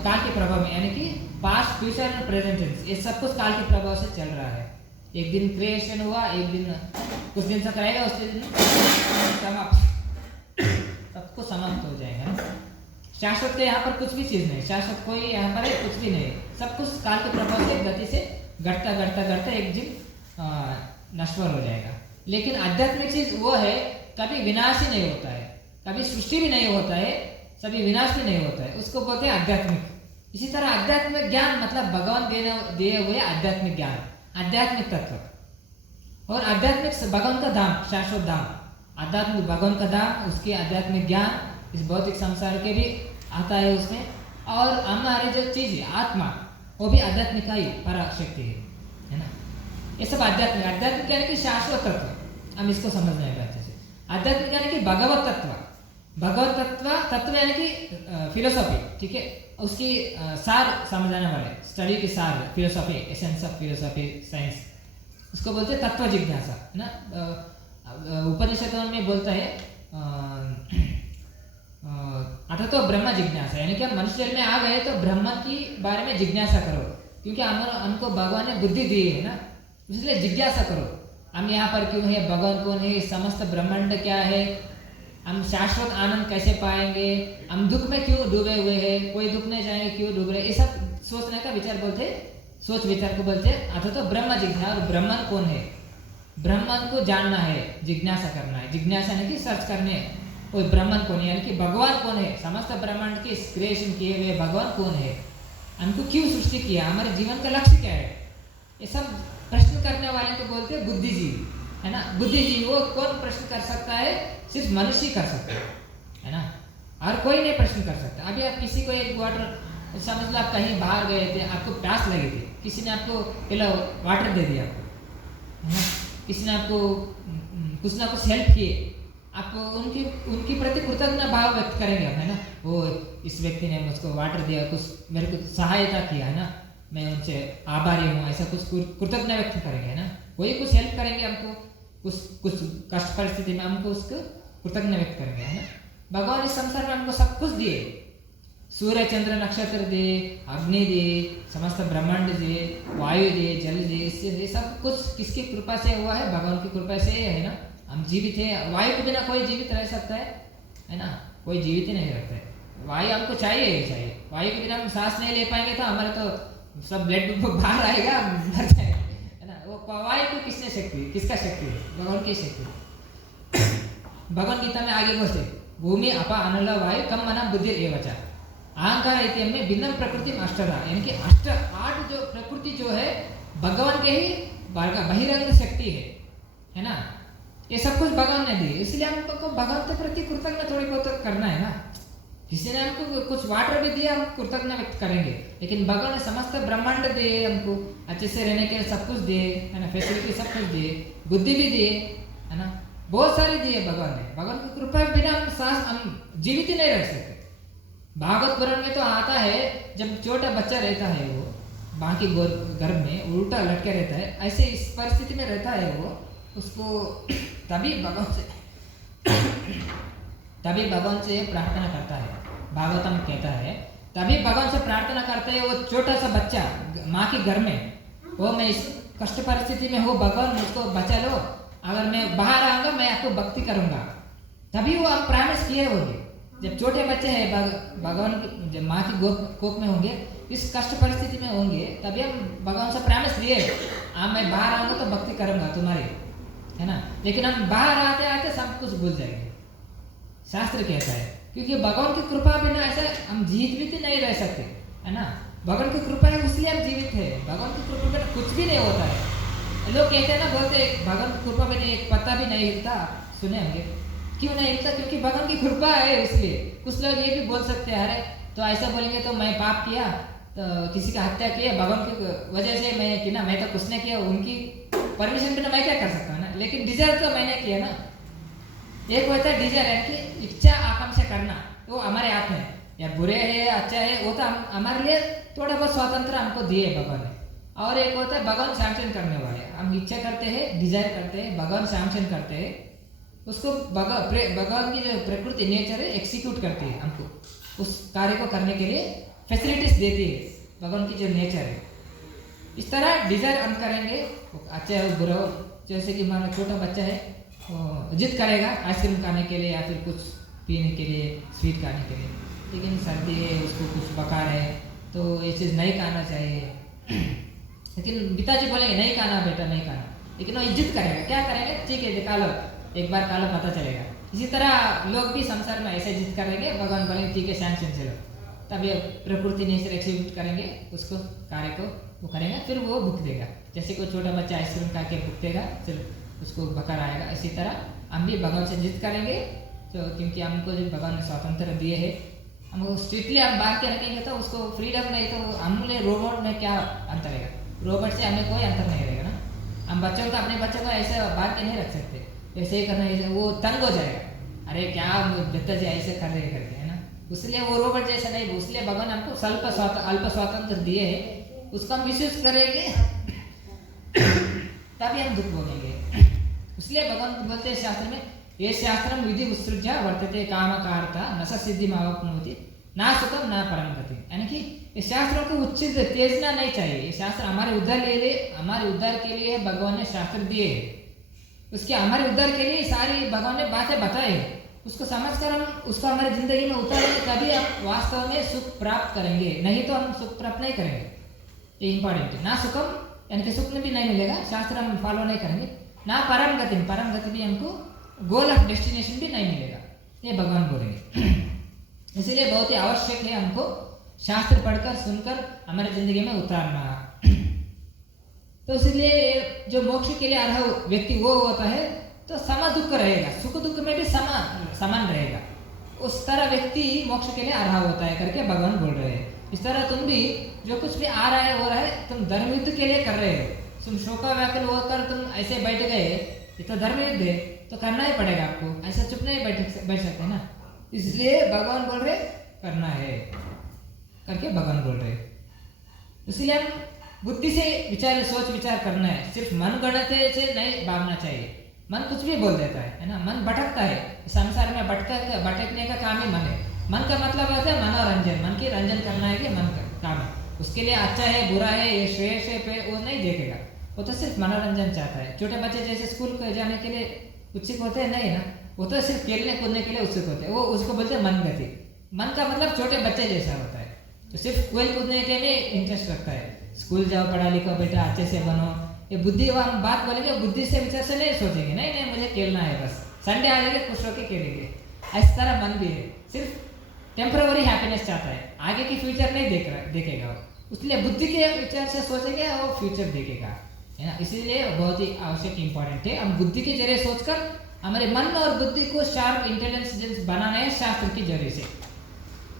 काल के प्रभाव में, यानी कि past future and present tense, ये सब कुछ काल के प्रभाव से चल रहा है। एक दिन क्रिएशन हुआ, एक दिन कुछ दिन तक रहेगा, उसके दिन सब कुछ समाप्त हो जाएगा। शाश्वत के यहाँ पर कुछ भी चीज़ नहीं, शाश्वत कोई यहाँ पर है कुछ भी नहीं, सब कुछ काल के प्रभाव से गति से घटता एक दिन नश्वर हो जाएगा। लेकिन आध्यात्मिक चीज़ वो है, कभी विनाश ही नहीं होता है, कभी सृष्टि भी नहीं होता है, सभी विनाश भी नहीं होता है, उसको बोलते हैं आध्यात्मिक। इसी तरह आध्यात्मिक ज्ञान मतलब भगवान दिए हुए आध्यात्मिक ज्ञान, आध्यात्मिक तत्व। और आध्यात्मिक भगवान का धाम, शाश्वत धाम, आध्यात्मिक भगवान का धाम, उसके आध्यात्मिक ज्ञान इस भौतिक संसार के भी आता है उसमें। और हमारी जो चीज़ है आत्मा, वो भी आध्यात्मिक का ही पराशक्ति है ना। ये सब आध्यात्मिक यानी कि शाश्वत तत्व, हम इसको समझना है अच्छे से। आध्यात्मिक यानी कि भगवत तत्व यानी कि फिलोसॉफी, ठीक है, उसकी सार समझाने वाले, स्टडी की सार, philosophy, essence of philosophy science, उसको बोलते हैं तत्व जिज्ञासा है ना। उपनिषदों में बोलता है अतः तो ब्रह्म जिज्ञासा, यानी कि हम मनुष्य में आ गए तो ब्रह्म की बारे में जिज्ञासा करो, क्योंकि हमको भगवान ने बुद्धि दी है ना, इसलिए जिज्ञासा करो हम यहाँ पर क्यों है, भगवान कौन है, समस्त ब्रह्मांड क्या है, हम शाश्वत आनंद कैसे पाएंगे, हम दुख में क्यों डूबे हुए हैं, कोई दुख नहीं जाएंगे क्यों डूब रहे, ये सब सोचने का विचार बोलते, सोच विचार को बोलते हैं अतः तो ब्रह्म जिज्ञासा। और ब्रह्मन कौन है, ब्रह्मन को जानना है, जिज्ञासा करना है, जिज्ञासा यानी कि सर्च करने, कोई ब्रह्मन कौन है, यानी कि भगवान कौन है, समस्त ब्रह्मांड की क्रिएशन किए हुए भगवान कौन है, हमको क्यों सृष्टि किया, हमारे जीवन का लक्ष्य क्या है, ये सब प्रश्न करने वाले को बोलते हैं बुद्धिजीवी है ना। बुद्धिजीवी वो कौन प्रश्न कर सकता है, सिर्फ मनुष्य कर सकता है ना, और कोई नहीं प्रश्न कर सकता। अभी आप किसी को एक वाटर, समझ लो आप कहीं बाहर गए थे, आपको प्यास लगी थी, किसी ने आपको पहला वाटर दे दिया आपको है ना, किसी ने आपको कुछ ना कुछ हेल्प किए, आपको उनकी प्रति कृतज्ञता भाव व्यक्त करेंगे आप है ना, वो इस व्यक्ति ने मुझको वाटर दिया, कुछ मेरे को सहायता किया है ना, मैं उनसे आभारी हूँ, ऐसा कुछ कृतज्ञता व्यक्त करेंगे, है ना। कोई कुछ हेल्प करेंगे हमको, कुछ कष्ट परिस्थिति में हमको उसको कृतज्ञता व्यक्त करेंगे, है ना। भगवान इस संसार में हमको सब कुछ दिए, सूर्य चंद्र नक्षत्र दे, अग्नि दे, समस्त ब्रह्मांड दे, वायु दे, जल दे, इससे ये सब कुछ किसकी कृपा से हुआ है? भगवान की कृपा से है ना। हम जीवित हैं, वायु के बिना कोई जीवित रह सकता है ना, कोई जीवित ही नहीं रहता है। वायु हमको चाहिए ही चाहिए, वायु के बिना हम सांस नहीं ले पाएंगे तो हमारे तो सब ब्लड बाहर आएगा, मर जाएगा, है ना। वो वायु को किसने शक्ति, किसका शक्ति है? भगवान की शक्ति। भगवान गीता में आगे बोलते, भूमि अपा अनल वायु कम मना बुद्धि एवचा अहंकार इतिम में भिन्नम प्रकृति अष्टरा, यानी कि आठ जो प्रकृति जो है भगवान के ही बहिरंग शक्ति है ना। ये सब कुछ भगवान ने दी, इसलिए हमको भगवान के प्रति कृतज्ञता थोड़ी बहुत करना है ना। किसी ने हमको कुछ वाटर भी दिया, हम कृतज्ञता व्यक्त करेंगे, लेकिन भगवान ने समस्त ब्रह्मांड दिए, हमको अच्छे से रहने के लिए सब कुछ दिए, है ना, फैसिलिटी सब कुछ दिए, बुद्धि भी दिए, है ना, बहुत सारे दिए भगवान ने। भगवान की कृपा के बिना हम जीवित ही नहीं रह सकते। भागवत पुराण में तो आता है, जब छोटा बच्चा रहता है वो माँ की गर्भ में उल्टा लटके रहता है, ऐसे इस परिस्थिति में रहता है वो, उसको तभी भगवान से प्रार्थना करता है। भागवतम कहता है तभी भगवान से प्रार्थना करता है, वो छोटा सा बच्चा माँ के घर में, वो मैं इस कष्ट परिस्थिति में हूँ, भगवान मुझको बचा लो, अगर मैं बाहर आऊँगा मैं आपको भक्ति करूँगा। तभी वो आप प्रॉमिस किए होंगे। जब छोटे बच्चे हैं भगवान जब माँ की कोख में होंगे, इस कष्ट परिस्थिति में होंगे, तभी हम भगवान से प्रॉमिस लिए, मैं बाहर आऊँगा तो भक्ति करूँगा तुम्हारी, है ना। लेकिन हम बाहर आते आते सब कुछ भूल जाएंगे, शास्त्र कहता है, क्योंकि भगवान की कृपा बिना ऐसा हम जीवित भी नहीं रह सकते, है ना। भगवान की कृपा है इसलिए हम जीवित है, भगवान की कृपा बिना कुछ भी नहीं होता है। लोग कहते हैं ना, बोलते भगवान की कृपा बिना एक पत्ता भी नहीं हिलता, सुने होंगे, क्यों नहीं हिलता? क्योंकि भगवान की कृपा है इसलिए। कुछ लोग ये भी बोल सकते हैं, अरे तो ऐसा बोलेंगे तो मैं पाप किया, तो किसी का हत्या किया, भगवान की वजह से मैं कि ना, मैं तो कुछ नहीं किया, उनकी परमिशन बिना मैं क्या कर सकता हूँ ना, लेकिन डिजायर तो मैंने किया ना। एक होता है डिजायर, है कि इच्छा आकांक्षा करना, वो हमारे हाथ में, या बुरे है या अच्छा है, वो तो हमारे लिए थोड़ा बहुत स्वतंत्र हमको दिए भगवान ने। और एक होता है भगवान सैंक्शन करने वाले, हम इच्छा करते हैं, डिजायर करते हैं, भगवान सैंक्शन करते हैं, उसको भगवान की जो प्रकृति नेचर है एक्सिक्यूट करती है, हमको उस कार्य को करने के लिए फैसिलिटीज देती है, भगवान की जो नेचर है। इस तरह डिजायर हम करेंगे, अच्छा हो बुरा हो, जैसे कि हमारा छोटा बच्चा है, जिद करेगा आइसक्रीम खाने के लिए या फिर कुछ पीने के लिए, स्वीट खाने के लिए, लेकिन सर्दी है, उसको कुछ बुखार है, तो ये चीज़ नहीं खाना चाहिए। लेकिन पिताजी बोलेंगे नहीं खाना बेटा, नहीं खाना, लेकिन वो जिद करेगा, क्या करेंगे, ठीक है खा लो, एक बार खा लो पता चलेगा। इसी तरह लोग भी संसार में ऐसे जिद करेंगे, भगवान बोलेंगे ठीक है सैंक्शन चलो, तभी प्रकृति नेचर एक्सिक्यूट करेंगे, उसको कार्य को वो करेगा, फिर वो भुग देगा। जैसे कोई छोटा बच्चा आइसक्रीम खा के भुगतेगा, फिर उसको बकर आएगा। इसी तरह हम भी भगवान से जिद करेंगे, तो क्योंकि हमको जो भगवान ने स्वतंत्र दिए है, हम स्ट्रिक्टली हम बांध के रखेंगे तो उसको फ्रीडम नहीं, तो हमने रोबोट में क्या अंतर रहेगा? रोबोट से हमें कोई अंतर नहीं रहेगा ना। हम बच्चों को, अपने बच्चों को ऐसे बांध के नहीं रख सकते, ऐसे ही करना, ऐसे वो तंग हो जाएगा, अरे क्या बच्चा जी ऐसे कर रहे करके, है ना। इसलिए वो रोबोट जैसा नहीं, इसलिए भगवान हमको अल्प स्वतंत्र दिए है, उसको हम मिसयूज करेंगे तभी हम दुख भोगेंगे। इसलिए भगवान बोलते हैं शास्त्र में, ये शास्त्रम विधि उत्सृज्य वर्तते कामकारता न स सिद्धि मावप्नोति ना सुखम ना परम गति। यानी कि इस शास्त्रों को उच्चित तेजना नहीं चाहिए। ये शास्त्र हमारे उद्धार के लिए भगवान ने शास्त्र दिए है, उसके हमारे उद्धार के लिए सारी भगवान ने बातें बताई है, उसको समझकर हम उसको हमारी जिंदगी में उतारेंगे, तभी हम वास्तव में सुख प्राप्त करेंगे, नहीं तो हम सुख प्राप्त नहीं करेंगे। ये इंपॉर्टेंट है। ना सुखम यानी कि सुख में भी नहीं मिलेगा, शास्त्र हम फॉलो नहीं करेंगे, ना परम गति भी हमको गोल ऑफ डेस्टिनेशन भी नहीं मिलेगा, ये भगवान बोलेंगे। इसीलिए बहुत ही आवश्यक है हमको शास्त्र पढ़कर सुनकर हमारे जिंदगी में उतारना। तो इसलिए जो मोक्ष के लिए अर्ह व्यक्ति वो होता है, तो सम दुख रहेगा, सुख दुख में भी समान रहेगा, उस तरह व्यक्ति मोक्ष के लिए अर्ह होता है करके भगवान बोल रहे हैं। इस तरह तुम भी जो कुछ भी आ रहा है हो रहा है, तुम धर्म युद्ध के लिए कर रहे हो, तुम शोका व्याकुल होकर तुम ऐसे बैठ गए, ये तो धर्म युद्ध है, तो करना ही पड़ेगा आपको, ऐसा चुप नहीं बैठ सकते ना। इसलिए भगवान बोल रहे करना है करके भगवान बोल रहे। इसलिए हम बुद्धि से विचार सोच विचार करना है, सिर्फ मन गणित से नहीं भागना चाहिए। मन कुछ भी बोल देता है ना, मन भटकता है संसार में, भटकने का काम ही मन है। मन का मतलब होता है मनोरंजन, मन की रंजन करना है कि मन का काम है। उसके लिए अच्छा है बुरा है ये श्रेयस है पे वो नहीं देखेगा, वो तो सिर्फ मनोरंजन चाहता है। छोटे बच्चे जैसे स्कूल को जाने के लिए उत्सुक होते हैं नहीं ना, वो तो सिर्फ खेलने कूदने के लिए उत्सुक होते हैं, वो उसको बोलते हैं मन गति। मन का मतलब छोटे बच्चे जैसा होता है, तो सिर्फ खेल कूदने के लिए इंटरेस्ट रखता है। स्कूल जाओ, पढ़ा लिखो बेटा, अच्छे से बनो, ये बुद्धि हम बात बोलेंगे बुद्धि से विचार से नहीं सोचेंगे, नहीं नहीं मुझे खेलना है बस, संडे आ जाएगा खुश होकर खेलेंगे। इस तरह मन भी है, सिर्फ टेम्पररी हैप्पीनेस चाहता है, आगे की फ्यूचर नहीं देखेगा वो। इसलिए बुद्धि के विचार से सोचेंगे वो फ्यूचर देखेगा, है ना। इसीलिए बहुत ही आवश्यक इंपॉर्टेंट है हम बुद्धि के जरिए सोचकर हमारे मन और बुद्धि को शार्प इंटेलिजेंस बनाना है शास्त्र के जरिए से,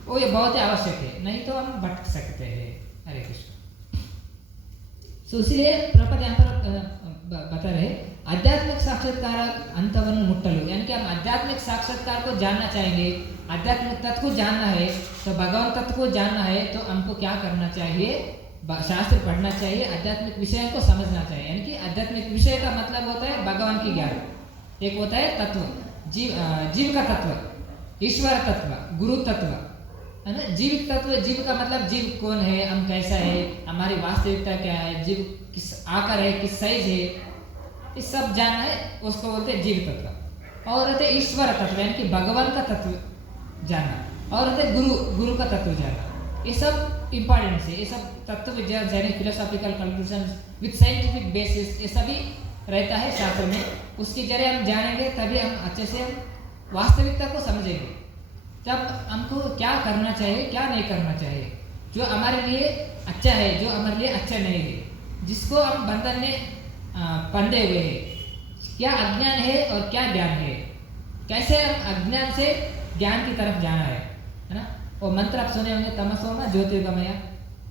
वो ये बहुत ही आवश्यक है, नहीं तो हम भटक सकते हैं। हरे कृष्ण। इसलिए प्रपद यहाँ पर बता रहे आध्यात्मिक साक्षात्कार अंतवन्न मुट्टलु, यानी कि हम आध्यात्मिक साक्षात्कार को जानना चाहेंगे, आध्यात्मिक तत्व को जानना है, तो भगवान तत्व को जानना है तो हमको क्या करना चाहिए, शास्त्र पढ़ना चाहिए, आध्यात्मिक विषयों को समझना चाहिए। यानी कि आध्यात्मिक विषय का मतलब होता है भगवान की ज्ञान, एक होता है तत्व, जीव का तत्व, ईश्वर तत्व, गुरु तत्व, है ना। जीव तत्व, जीव का मतलब जीव कौन है, हम कैसा है, हमारी वास्तविकता क्या है, जीव किस आकार है, किस साइज है, ये सब जानना है, उसको बोलते हैं जीव तत्व। और होते ईश्वर तत्व यानी कि भगवान का तत्व जानना, और होते गुरु का तत्व जानना। ये सब इंपॉर्टेंट है, ये सब तत्व विज्ञान यानी philosophical conclusion with scientific basis, ये सभी रहता है शास्त्र में। उसके जरिए हम जानेंगे तभी हम अच्छे से वास्तविकता को समझेंगे, तब हमको क्या करना चाहिए क्या नहीं करना चाहिए, जो हमारे लिए अच्छा है जो हमारे लिए अच्छा नहीं है, जिसको हम बंधन में बंधे हुए हैं, क्या अज्ञान है और क्या ज्ञान है, कैसे हम अज्ञान से ज्ञान की तरफ जाना है ना। वो मंत्र आप सुने होंगे, तमसोमा ज्योतिर्गमय,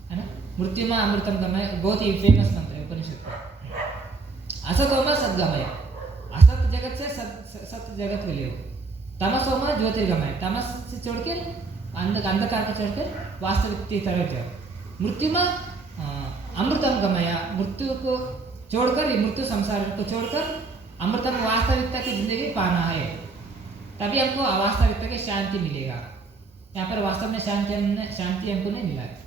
है ना, मृत्युमा अमृतम गमय, बहुत ही फेमस मंत्र है उपनिषद का। असतोमा सद्गमय, असत जगत से सत्य जगत के लिए, तमसोमा ज्योतिर्गमय, तमस से छोड़ के अंधकार को छोड़कर वास्तविक की तरफ जाओ, मृत्युमा अमृतम गमय, मृत्यु को छोड़कर, मृत्यु संसार को छोड़कर अमृतम वास्तविकता की जिंदगी पाना है, तभी हमको अवास्तविकता की शांति मिलेगा। यहाँ पर वास्तव में शांति हमको नहीं मिला है,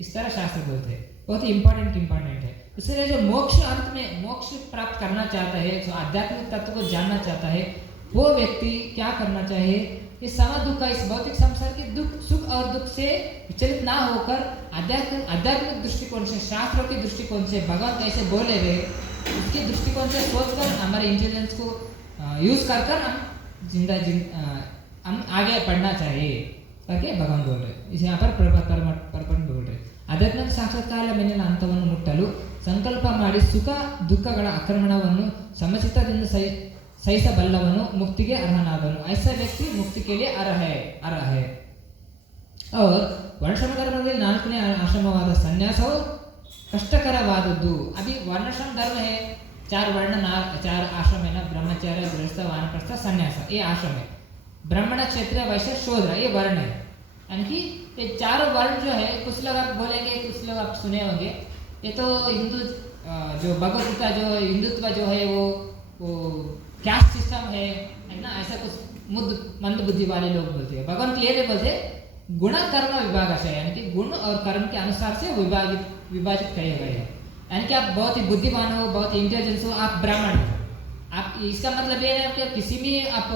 इस तरह शास्त्र बोलते हैं, बहुत ही इंपॉर्टेंट है। इसलिए जो मोक्ष अंत में मोक्ष प्राप्त करना चाहता है, जो आध्यात्मिक तत्व को जानना चाहता है, वो व्यक्ति क्या करना चाहिए, इस समा दुख का, इस भौतिक संसार के दुख सुख और दुख से विचलित ना होकर आध्यात्मिक दृष्टिकोण से, शास्त्रों के दृष्टिकोण से, भगवान कैसे बोले गए उसके दृष्टिकोण से सोचकर हमारे इंटेलिजेंस को यूज कर हम आगे बढ़ना चाहिए करके भगवान बोल रहे। इस यहाँ पर परपन बोल रहे ಆಧ್ಯಾತ್ಮಿಕ ಸಾಕ್ಷಾತ್ಕಾರ ಮೇಲಿನ ಹಂತವನ್ನು ಮುಟ್ಟಲು ಸಂಕಲ್ಪ ಮಾಡಿ ಸುಖ ದುಃಖಗಳ ಆಕ್ರಮಣವನ್ನು ಸಮಚಿತ್ತದಿಂದ ಸಹಿಸಬಲ್ಲವನು ಮುಕ್ತಿಗೆ ಅರ್ಹನಾದನು। ऐसा व्यक्ति मुक्ति के लिए अर्ह है। और ವರ್ಣಾಶ್ರಮ ಧರ್ಮದಲ್ಲಿ ನಾಲ್ಕನೇ ಆಶ್ರಮವಾದ ಸನ್ಯಾಸವು ಕಷ್ಟಕರವಾದದ್ದು। अभी वर्णाश्रम धर्म है, 4 वर्ण 4 आश्रम है ना, ब्रह्मचर्य गृहस्थ वानप्रस्थ सन्यास, ये आश्रम है। ब्राह्मण क्षत्रिय वैश्य शूद्र ये वर्ण है, यानी कि ये 4 वर्ण जो है, कुछ लोग आप बोलेंगे, कुछ लोग आप सुने होंगे, ये तो हिंदू जो भगवत गीता जो हिंदुत्व जो है वो कैस्ट सिस्टम है ना, ऐसा कुछ मंद बुद्धि वाले लोग बोलते हैं। भगवान क्लियर बोलते गुण कर्म विभाग है, यानी कि गुण और कर्म के अनुसार से विभाजित किए गए हैं। यानी कि आप बहुत ही बुद्धिमान हो, बहुत ही इंटेलिजेंस हो, आप ब्राह्मण हो, आप इसका मतलब ये है कि किसी भी आप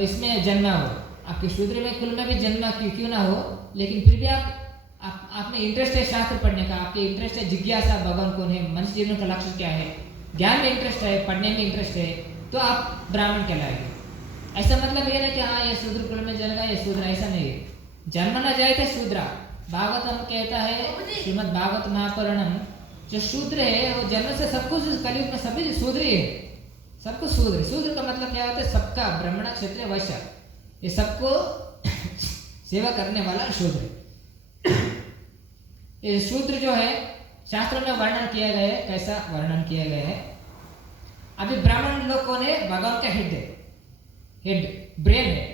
इसमें जन्मा हो, आपके शूद्र में कुल में भी जन्म क्यों ना हो, लेकिन फिर भी आप में इंटरेस्ट है शास्त्र पढ़ने का, आपके इंटरेस्ट है जिज्ञासा भगवान कौन है, मनुष्य जीवन का लक्ष्य क्या है, ज्ञान में इंटरेस्ट है, पढ़ने में इंटरेस्ट है, तो आप ब्राह्मण कहलाएंगे। ऐसा मतलब ये नहीं कि हाँ ये शूद्र कुल में जन्मा ये शूद्र, ऐसा नहीं है। जन्म न जाए तो शूद्रा, भागवतम कहता है, श्रीमद् भागवत महापुराणम, जो शूद्र है वो जन्म से सब कुछ कलयुग में सभी शूद्र ही है, सबको शूद्र का मतलब क्या होता है, सबका ब्राह्मण क्षत्रिय वैश्य ये सबको सेवा करने वाला शूद्र। ये शूद्र जो है शास्त्रों में वर्णन किया गया है, कैसा वर्णन किया गया है। अभी ब्राह्मण लोग कौन है, भगवान का हेड ब्रेन है,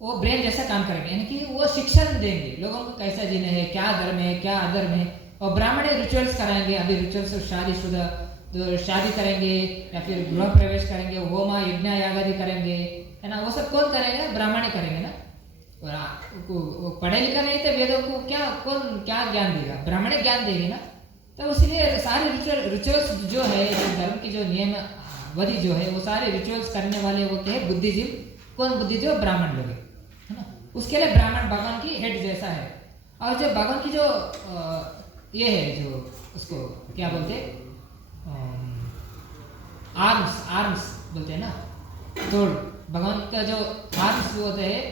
वो ब्रेन जैसा काम करेंगे, यानी कि वो शिक्षण देंगे लोगों को कैसा जीना है, क्या धर्म है क्या अधर्म है, और ब्राह्मण रिचुअल्स कराएंगे, अभी रिचुअल्स शादीशुदा तो शादी करेंगे या फिर गृह प्रवेश करेंगे, होमा यज्ञ यागादि करेंगे, है ना, वो सब कौन करेंगे? ब्राह्मण करेंगे ना। वो पढ़े लिखा नहीं तो वेदों को कौन क्या ज्ञान देगा? ब्राह्मण ज्ञान देंगे ना। तो इसलिए सारे रिचुअल्स जो है, धर्म की जो नियम विधि जो है, वो सारे रिचुअल्स करने वाले वो क्या है? बुद्धिज्म। कौन बुद्धिज्म? ब्राह्मण लोग है ना। उसके लिए ब्राह्मण भगवान की हेड जैसा है। और जो भगवान की जो ये है, जो उसको क्या बोलते हैं, आर्म्स बोलते हैं ना, तोड़, भगवान का जो आर्म्स होते हैं,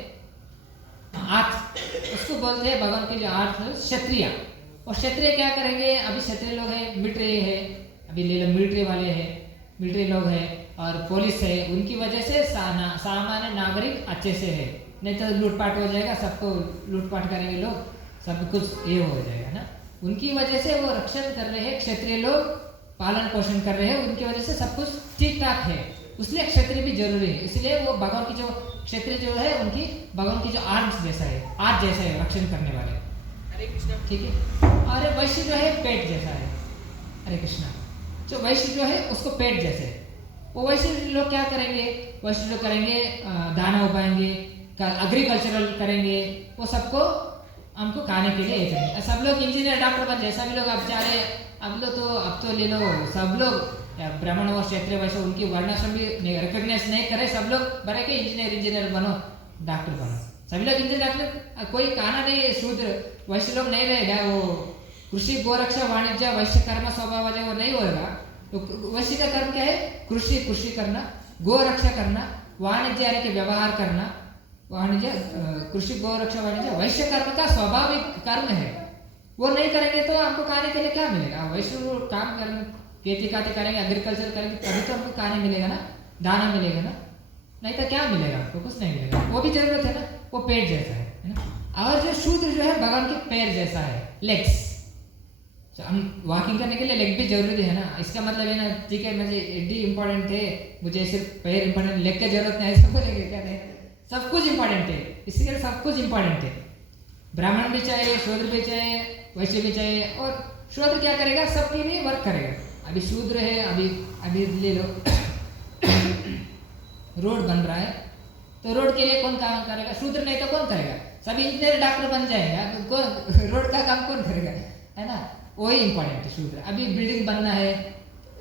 आर्थ, उसको बोलते हैं भगवान के जो आर्थ क्षत्रिय। और क्षत्रिय क्या करेंगे? अभी क्षत्रिय लोग हैं, मिलिट्री है, अभी ले लो मिलिट्री वाले हैं, मिलिट्री लोग हैं और पुलिस है, उनकी वजह से सामान्य नागरिक अच्छे से है, नहीं तो लूटपाट हो जाएगा, सबको लूटपाट करेंगे लोग, सब कुछ ये हो जाएगा ना। उनकी वजह से वो रक्षण कर रहे हैं, क्षत्रिय लोग पालन पोषण कर रहे हैं, उनकी वजह से सब कुछ ठीक ठाक है, इसलिए क्षत्रिय भी जरूरी है। इसलिए वो भगवान की जो क्षत्रिय जो है, उनकी भगवान की जो आर्म्स जैसा है, आर्ट जैसा है, रक्षण करने वाले। हरे कृष्णा, ठीक है। और वैश्य जो है पेट जैसा है, हरे कृष्णा, जो वैश्य जो है उसको पेट जैसे है। वो वैश्य लोग क्या करेंगे? वैश्य लोग करेंगे दाना उगाएंगे, एग्रीकल्चरल करेंगे, वो सबको हमको खाने के लिए करेंगे। सब लोग इंजीनियर डॉक्टर बन जाए, सभी लोग अब जा रहे, अब तो ले लो, सब लोग ब्राह्मण और क्षत्रिय वैसे उनकी वर्णाश्रम भी रिकॉग्नाइज नहीं करे, सब लोग बड़े के इंजीनियर बनो, डॉक्टर बनो, सभी लोग इंजीनियर डॉक्टर, कोई कहना नहीं शूद्र वैश्य लोग नहीं रहेगा। वो कृषि गोरक्षा वाणिज्य वैश्य कर्म स्वभाव वो नहीं होगा। तो वैश्य का कर्म क्या है? कृषि करना, गो रक्षा करना, वाणिज्य यानी कि व्यवहार करना, वाणिज्य कृषि गो रक्षा वाणिज्य वैश्य कर्म का स्वाभाविक कर्म है। वो नहीं करेंगे तो हमको खाने के लिए क्या मिलेगा? वैश्य काम करने, खेती काटी करेंगे, एग्रीकल्चर करेंगे, तभी तो हमको खाने मिलेगा ना, दाना मिलेगा ना, नहीं तो क्या मिलेगा आपको? कुछ नहीं मिलेगा। वो भी जरूरत है ना, वो पेट जैसा है ना। और जो शूद्र जो है भगवान के पैर जैसा है, लेग्स। हम वॉकिंग करने के लिए लेग भी जरूरी है ना, इसका मतलब है ना, ठीक है मुझे एडी इंपॉर्टेंट है, मुझे सिर्फ पैर इंपॉर्टेंट, लेग की जरूरत नहीं है, ऐसा बोलेंगे क्या? नहीं, सब कुछ इंपॉर्टेंट है, इसलिए सब कुछ इंपॉर्टेंट है। ब्राह्मण भी चाहिए, शूद्र भी चाहिए, वैश्य भी चाहिए। और शूद्र क्या करेगा? सबके लिए वर्क करेगा। अभी शूद्र है, अभी ले लो रोड बन रहा है, तो रोड के लिए कौन काम करेगा? शूद्र नहीं तो कौन करेगा? सभी इंजीनियर डॉक्टर बन जाएगा, तो रोड का काम कौन करेगा? है ना, वही इंपॉर्टेंट है शूद्र। अभी बिल्डिंग बनना है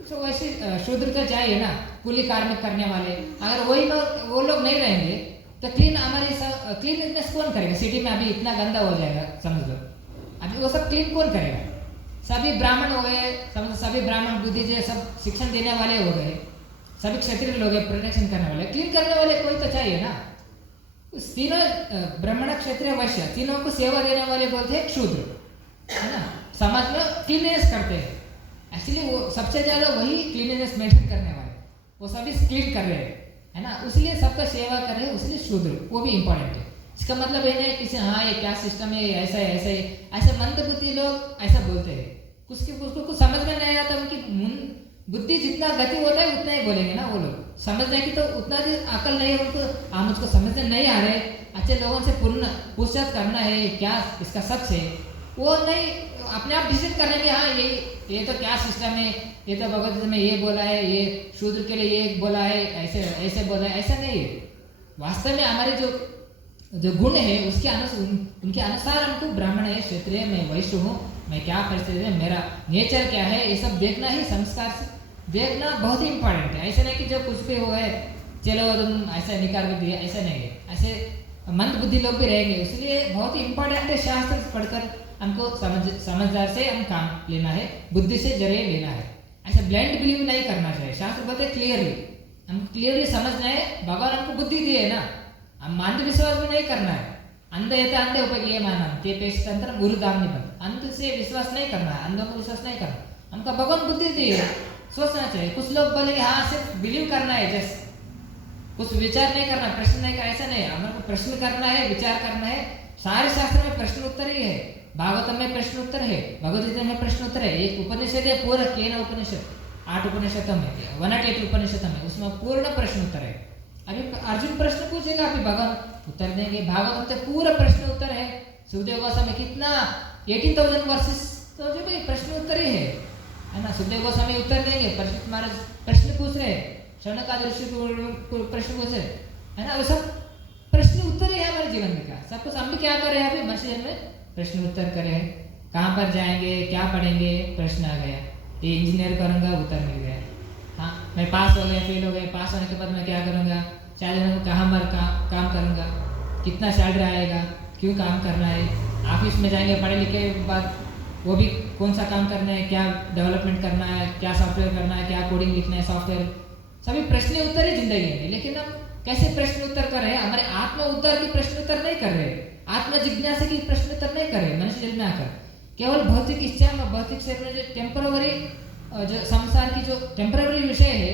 तो वैसे शूद्र तो चाहिए ना, कूली कार्मिक करने वाले। अगर वही लोग वो लोग नहीं रहेंगे तो क्लीननेस कौन करेगा? सिटी में अभी इतना गंदा हो जाएगा, समझ लो, अभी वो सब क्लीन कौन करेगा? सभी ब्राह्मण हो गए, समझो, सभी ब्राह्मण बुद्धि जो सब शिक्षण देने वाले हो गए, सभी क्षत्रिय लोग हैं, प्रोटेक्शन करने वाले, क्लीन करने वाले कोई तो चाहिए ना। उस तीनों ब्राह्मण क्षत्रिय वैश्य तीनों को सेवा देने वाले बोलते हैं शूद्र, है ना। समाज में क्लीननेस करते हैं, एक्चुअली वो सबसे ज्यादा वही क्लीननेस मेंटेन करने वाले, वो सभी क्लीन कर रहे हैं, है ना, इसलिए सबका सेवा कर रहे हैं, इसलिए शूद्र वो भी इंपॉर्टेंट है। इसका मतलब ये नहीं किसी हाँ ये क्या सिस्टम है, ऐसा है ऐसा है, ऐसे मंदबुद्धि लोग ऐसा बोलते हैं, उसको कुछ समझ में नहीं आता, उनकी बुद्धि जितना गति होता है उतना ही बोलेंगे ना वो लोग, समझने की तो उतना भी अकल नहीं है उनको, मुझको समझने नहीं आ रहे, अच्छे लोगों से पूछताछ करना है क्या इसका सच है, वो नहीं अपने आप डिसाइड करने की हाँ ये तो क्या सिस्टम है, ये तो भगवत गीता में ये बोला है, ये शूद्र के लिए ये बोला है, ऐसे बोला है, ऐसा नहीं है। वास्तव में हमारे जो गुण है उसके उनके अनुसार हमको ब्राह्मण है, क्षत्रिय, मैं वैश्य हूँ, मैं क्या परिस्थिति है, मेरा नेचर क्या है, ये सब देखना ही, संस्कार से देखना बहुत ही इंपॉर्टेंट है। ऐसा नहीं कि जो कुछ भी हो है चलो तुम ऐसा निकाल के दिया, ऐसा नहीं है, ऐसे मंद बुद्धि लोग भी रहेंगे, इसलिए बहुत ही इंपॉर्टेंट है शास्त्र पढ़कर हमको समझदार से हम काम लेना है, बुद्धि से जरिए लेना है, ऐसा ब्लाइंड बिलीव नहीं करना चाहिए। शास्त्र बोलते क्लियरली, हम क्लियरली समझना है, भगवान हमको बुद्धि दिए ना, हम अंधविश्वास भी नहीं करना है, अंधे ऊपर ये माना के पेश तंत्र गुरु दाम नहीं बन, अंध से विश्वास नहीं करना है, अंधों को विश्वास नहीं करना, हमको भगवान बुद्धि दिए, सोचना चाहिए। कुछ लोग बोलेंगे हाँ सिर्फ बिलीव करना है, जैसे कुछ विचार नहीं करना, प्रश्न नहीं करना, ऐसा नहीं, हमारे को प्रश्न करना है, विचार करना है। सारे शास्त्र में प्रश्न उत्तर ही है, भागवतम में प्रश्न उत्तर है, भगवद गीता में प्रश्न उत्तर है, एक उपनिषद है पूरा केन उपनिषद, 8 उपनिषद में 108 उपनिषद में, उसमें पूर्ण प्रश्न उत्तर है। अभी अर्जुन प्रश्न पूछेगा, अभी भगवान उत्तर देंगे, भागवत में पूरा प्रश्न उत्तर है। सुखदेव गोस्वामी कितना 18,000 वर्सेस, तो जो भाई सुखदेव गोस्वामी उत्तर देंगे, परीक्षित महाराज प्रश्न पूछ रहे हैं, शौनकादि ऋषि को प्रश्न पूछ रहे है ना, वो सब प्रश्न उत्तर ही है हमारे जीवन का। सब कुछ हम भी क्या कर रहे हैं अभी मनुष्य जन्म में, प्रश्न उत्तर कर रहे हैं। कहाँ पर जाएंगे, क्या पढ़ेंगे, प्रश्न आ गया, ये इंजीनियर करूँगा, उत्तर मिल गया। हाँ, मैं पास हो गया, फेल हो गया, पास होने के बाद मैं क्या करूँगा, शायद मैं कहाँ पर काम करूँगा, कितना सैलरी आएगा, क्यों काम करना है, ऑफिस में जाएंगे पढ़े लिखे के बाद वो भी कौन सा काम करना है, क्या डेवलपमेंट करना है, क्या सॉफ्टवेयर करना है, क्या कोडिंग लिखना है, सॉफ्टवेयर, सभी प्रश्न उत्तर ही जिंदगी में। लेकिन हम कैसे प्रश्न उत्तर कर रहे हैं, हमारे आत्मा उद्धार की प्रश्न उत्तर नहीं कर रहे, आत्मा जिज्ञासा की प्रश्न उत्तर नहीं कर रहे। मनुष्य जन्म में आकर केवल भौतिक इच्छा में, भौतिक शरीर में जो टेम्पररी, जो संसार की जो टेम्पररी विषय है,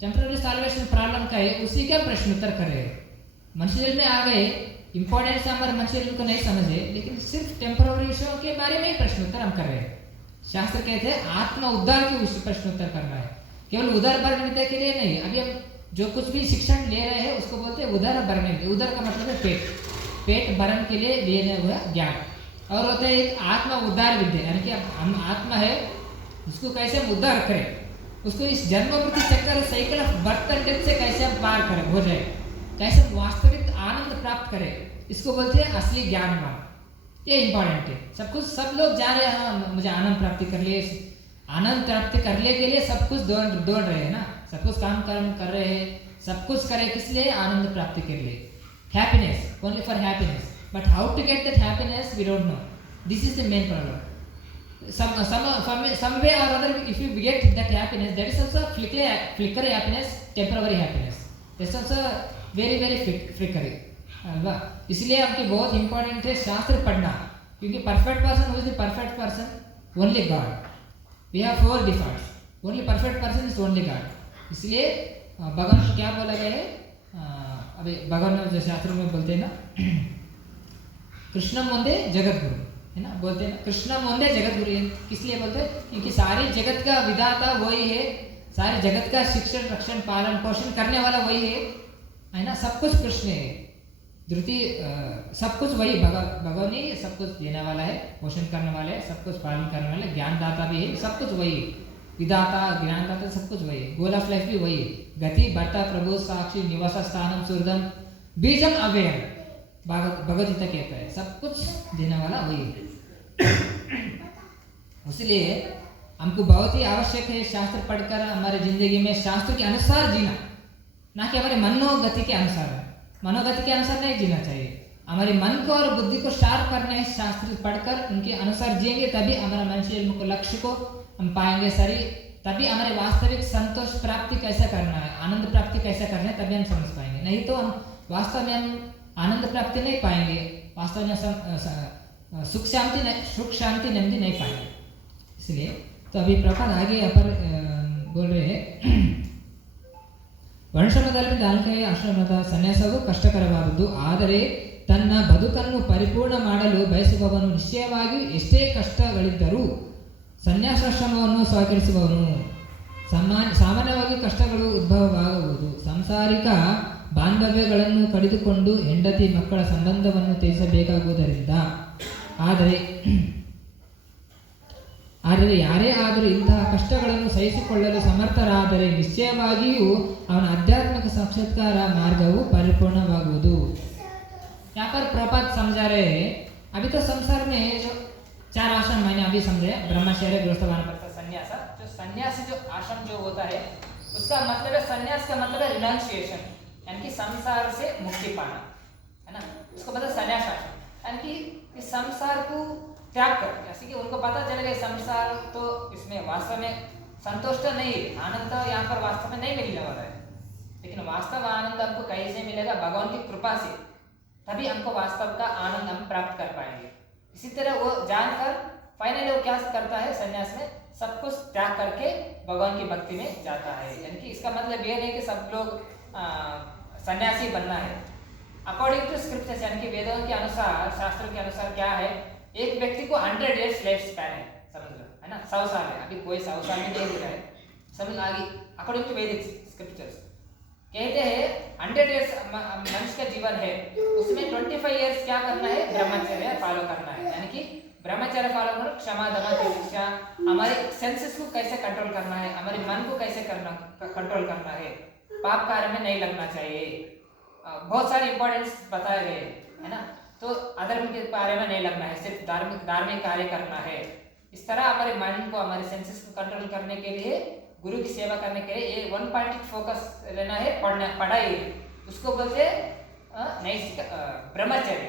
टेम्पररी सॉल्वेशन प्रॉब्लम का है, उसी का प्रश्न उत्तर कर रहे हैं। मनुष्य जन्म में आ गए, इंपॉर्टेंस हमारे मनुष्य जन्म को नहीं समझे, लेकिन सिर्फ टेम्पररी विषयों के बारे में ही प्रश्न उत्तर हम कर रहे हैं। शास्त्र कहते हैं आत्मा उद्धार के प्रश्न उत्तर करना है, केवल उदर भरने के लिए नहीं। अभी हम जो कुछ भी शिक्षण ले रहे हैं उसको बोलते हैं उदर भरने। उदर का मतलब है पेट भरण के लिए लेने हुआ ज्ञान। और होता है एक आत्मा उद्धार विद्या, यानी कि हम आत्मा है उसको कैसे हम उद्धार करें, उसको इस जन्म मृत्यु चक्कर cycle of birth and death से कैसे हम पार करें, हो जाए, कैसे वास्तविक आनंद प्राप्त करें, इसको बोलते हैं असली ज्ञानवान। ये इंपॉर्टेंट है। सब लोग जा रहे हैं, हाँ मुझे आनंद प्राप्ति कर लिए, आनंद प्राप्ति करने के लिए सब कुछ दौड़ रहे हैं ना, सब कुछ काम कर रहे हैं, सब कुछ करे किस लिए, आनंद प्राप्ति के लिए, happiness, only for happiness. But how to get that happiness we don't know, this is the main problem. some way or other if you get that happiness, that is also flicker happiness, temporary happiness, that's also very flickery अल्वा। इसलिए आपके बहुत important है शास्त्र पढ़ना, क्योंकि perfect person, who is the perfect person, only God. We have 4 defaults, only perfect person is only God. इसलिए भगवान को क्या बोला गया है, अभी भगवान जो शास्त्रों में बोलते हैं ना, कृष्णम वंदे जगत गुरु, है ना, बोलते हैं ना कृष्णम वंदे जगत गुरु। किस लिए बोलते हैं, क्योंकि सारी जगत का विधाता वही है, सारे जगत का शिक्षण रक्षण पालन पोषण करने वाला वही है ना, सब कुछ कृष्ण है। धृति सब कुछ वही भगवान ही सब कुछ देने वाला है, पोषण करने वाला है, सब कुछ पालन करने वाला है, ज्ञानदाता भी है, सब कुछ वही है, विधाता ज्ञानदाता सब कुछ वही है, गोल ऑफ लाइफ भी वही है, गति भर्ता प्रभु साक्षी निवास स्थानम सुरदम बीजम अव्ययम, भगवद गीता कहता है सब कुछ देने वाला वही है। इसलिए हमको बहुत ही आवश्यक है शास्त्र पढ़कर हमारे जिंदगी में शास्त्र के अनुसार जीना, ना कि हमारे मनोगति के अनुसार। मनोगति के अनुसार नहीं जीना चाहिए, हमारे मन को और बुद्धि को शार्प करना है। शास्त्र पढ़कर उनके अनुसार जिएंगे तभी हमारा मनुष्य को लक्ष्य को हम पाएंगे सही, तभी हमारे वास्तविक संतोष प्राप्ति कैसे करना है, आनंद प्राप्ति कैसे करना है, तभी हम समझ पाएंगे। नहीं तो हम वास्तव में हम आनंद प्राप्ति नहीं पाएंगे, वास्तव में सुख शांति नेಮ್ಮದಿ नहीं पाएंगे। इसलिए तो अभी प्रपात आगे यहाँ पर बोल रहे हैं, ವರ್ಣಾಶ್ರಮದಲ್ಲಿ ನಾಲ್ಕನೇ ಆಶ್ರಮದ ಸನ್ಯಾಸವು ಕಷ್ಟಕರವಾದುದು, ಆದರೆ ತನ್ನ ಬದುಕನ್ನು ಪರಿಪೂರ್ಣ ಮಾಡಲು ಬಯಸುವವನು ನಿಶ್ಚಯವಾಗಿ ಎಷ್ಟೇ ಕಷ್ಟಗಳಿದ್ದರೂ ಸನ್ಯಾಸಾಶ್ರಮವನ್ನು ಸ್ವೀಕರಿಸುವವನು ಸಾಮಾನ್ಯವಾಗಿ ಕಷ್ಟಗಳು ಉದ್ಭವವಾಗುವುದು. ಸಾಂಸಾರಿಕ ಬಾಂಧವ್ಯಗಳನ್ನು ಕಡಿದುಕೊಂಡು ಹೆಂಡತಿ ಮಕ್ಕಳ ಸಂಬಂಧವನ್ನು ತ್ಯಜಿಸಬೇಕಾಗುವುದರಿಂದ. ಆದರೆ ಯಾರೇ ಆದರೂ ಇಂತಹ ಕಷ್ಟಗಳನ್ನು ಸಹಿಸಿಕೊಳ್ಳಲು ಸಮರ್ಥರಾದರೆ ನಿಶ್ಚಯವಾಗಿಯೂ ಅವನ आध्यात्मिक साक्षात्कार मार्गವು परिपूर्णवागुವುದು। यहाँ पर प्रपात समझा रहे हैं, अभी तो संसार में जो 4 आश्रम मैंने अभी समझे, ब्रह्मचर्य गृहस्थ वानप्रस्थ संन्यास। जो सन्यासी जो आश्रम जो होता है उसका मतलब है, सन्यास का मतलब है रिनाउंसिएशन, यानी कि संसार से मुक्ति पाना, है ना, उसको पता सन्यास आश्रम, यानी कि इस संसार को त्याग कर, जैसे कि उनको पता चलेगा संसार तो इसमें वास्तव में संतुष्ट नहीं, आनंद यहाँ पर वास्तव में नहीं मिलने वाला है, लेकिन वास्तव आनंद हमको कैसे मिलेगा, भगवान की कृपा से, तभी हमको वास्तव का आनंद हम प्राप्त कर पाएंगे। इसी तरह वो जानकर फाइनली वो क्या करता है, संन्यास में सब कुछ त्याग करके भगवान की भक्ति में जाता है। यानी कि इसका मतलब ये नहीं कि सब लोग सन्यासी बनना है। अकॉर्डिंग टू स्क्रिप्चर्स, यानी कि वेदों के अनुसार, शास्त्रों के अनुसार क्या है, एक व्यक्ति को 100 years लाइफ स्पैन है, समझ लो, है ना, 100 साल है, अभी कोई 100 साल में नहीं दिख रहा है, समझ आगे। अकॉर्डिंग टू वैदिक स्क्रिप्चर्स कहते हैं 100 years मनुष्य का जीवन है, उसमें 25 years क्या करना है, ब्रह्मचर्य फॉलो करना है, यानी कि ब्रह्मचर्य फॉलो करो, क्षमा दमा तितिक्षा, हमारे सेंसेस को कैसे कंट्रोल करना है, हमारे मन को कैसे कंट्रोल करना है, पाप कार्य में नहीं लगना चाहिए, बहुत सारे इंपॉर्टेंस बताए गए है ना। तो अधर्म के बारे में नहीं लगना है, सिर्फ धार्मिक कार्य करना है। इस तरह हमारे माइंड को, हमारे सेंसेस को कंट्रोल करने के लिए, गुरु की सेवा करने के लिए ये वन पॉइंट फोकस लेना है, पढ़ाई, उसको बोलते ब्रह्मचर्य,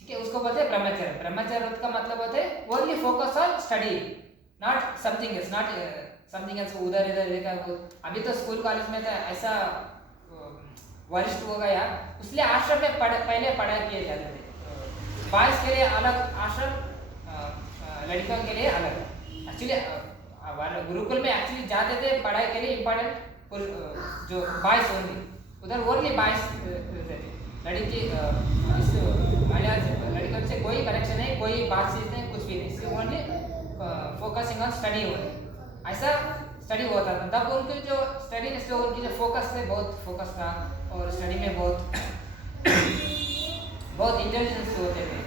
ठीक है, उसको बोलते हैं ब्रह्मचर्य। ब्रह्मचर्य का मतलब होता है only focus on study, not something else, not something else उधर इधर देखा। अभी तो स्कूल कॉलेज में तो ऐसा वरिष्ठ हो गया, इसलिए आश्रम में पहले पढ़ाई किए जाते थे, बॉयज के लिए अलग आश्रम, लड़कियों के लिए अलग। एक्चुअली गुरुकुल में एक्चुअली जाते थे पढ़ाई के लिए, इम्पोर्टेंट जो बॉयज होंगे उधर ओनली बॉयज रहते थे, लड़की लड़कियों से कोई कनेक्शन नहीं, कोई बातचीत नहीं, कुछ भी नहीं, सिर्फ ओनली फोकसिंग ऑन स्टडी हो रही, ऐसा स्टडी होता था। तब उनकी जो स्टडी में उनकी जो फोकस थे, बहुत फोकस था, और स्टडी में बहुत बहुत इंटेलिजेंस होते थे।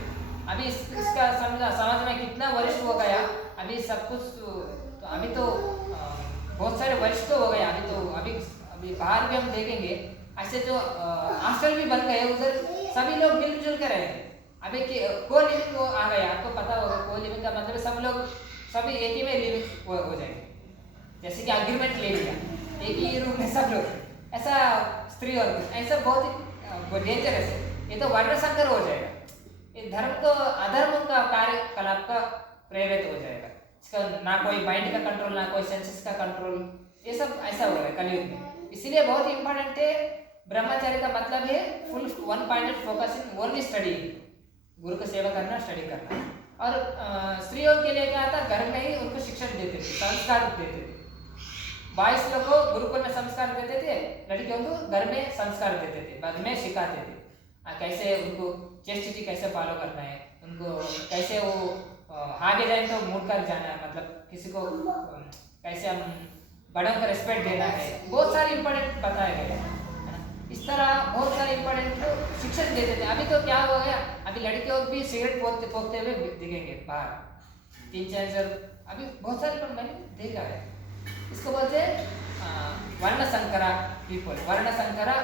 अभी इसका समझ में कितना वरिष्ठ हो गया, अभी सब कुछ तो अभी तो बहुत सारे वरिष्ठ हो गए। अभी बाहर भी हम देखेंगे ऐसे जो हॉस्टल भी बन गए, उधर सभी लोग मिलजुल कर रहे हैं। अभी को लिविंग आ गया, आपको पता होगा को लिविंग का मतलब सब लोग सभी एक ही में लिविंग हो जाएंगे, जैसे कि एग्रीमेंट ले लिया, एक ही रूम में सब लोग, ऐसा स्त्री और ऐसा बहुत डेंजरस है। ये तो वर्ण संकर हो जाएगा, ये धर्म को अधर्म का कार्यकलाप का प्रेरित हो जाएगा। इसका ना कोई माइंड का कंट्रोल, ना कोई सेंसेस का कंट्रोल, ये सब ऐसा हो रहा है कलयुग में। इसीलिए बहुत इंपॉर्टेंट है ब्रह्मचर्य का मतलब है full one pointed focus in only study, गुरु को सेवा करना, स्टडी करना। और स्त्रियों के लिए क्या था, घर में ही उनको शिक्षण देते थे, संस्कार देते थे। बॉयज लोग को गुरुकुल में संस्कार देते थे, लड़कियों को घर में संस्कार देते थे, बाद में सिखाते थे कैसे उनको चेस्टिटी कैसे फॉलो करना है, उनको कैसे वो आगे जाए तो मुड़ कर जाना है, मतलब किसी को कैसे हम बड़ों को रिस्पेक्ट देना है, बहुत सारे इंपॉर्टेंट बताए गए हैं। इस तरह बहुत सारे इंपॉर्टेंट शिक्षण देते थे। अभी तो क्या हो गया, अभी लड़कियों को भी सिगरेट पोकते हुए दिखेंगे बाहर, 3-4 जन, अभी बहुत सारे मैंने देखा है। इसको बोलते हैं वर्ण संकरा पीपल, वर्ण संकरा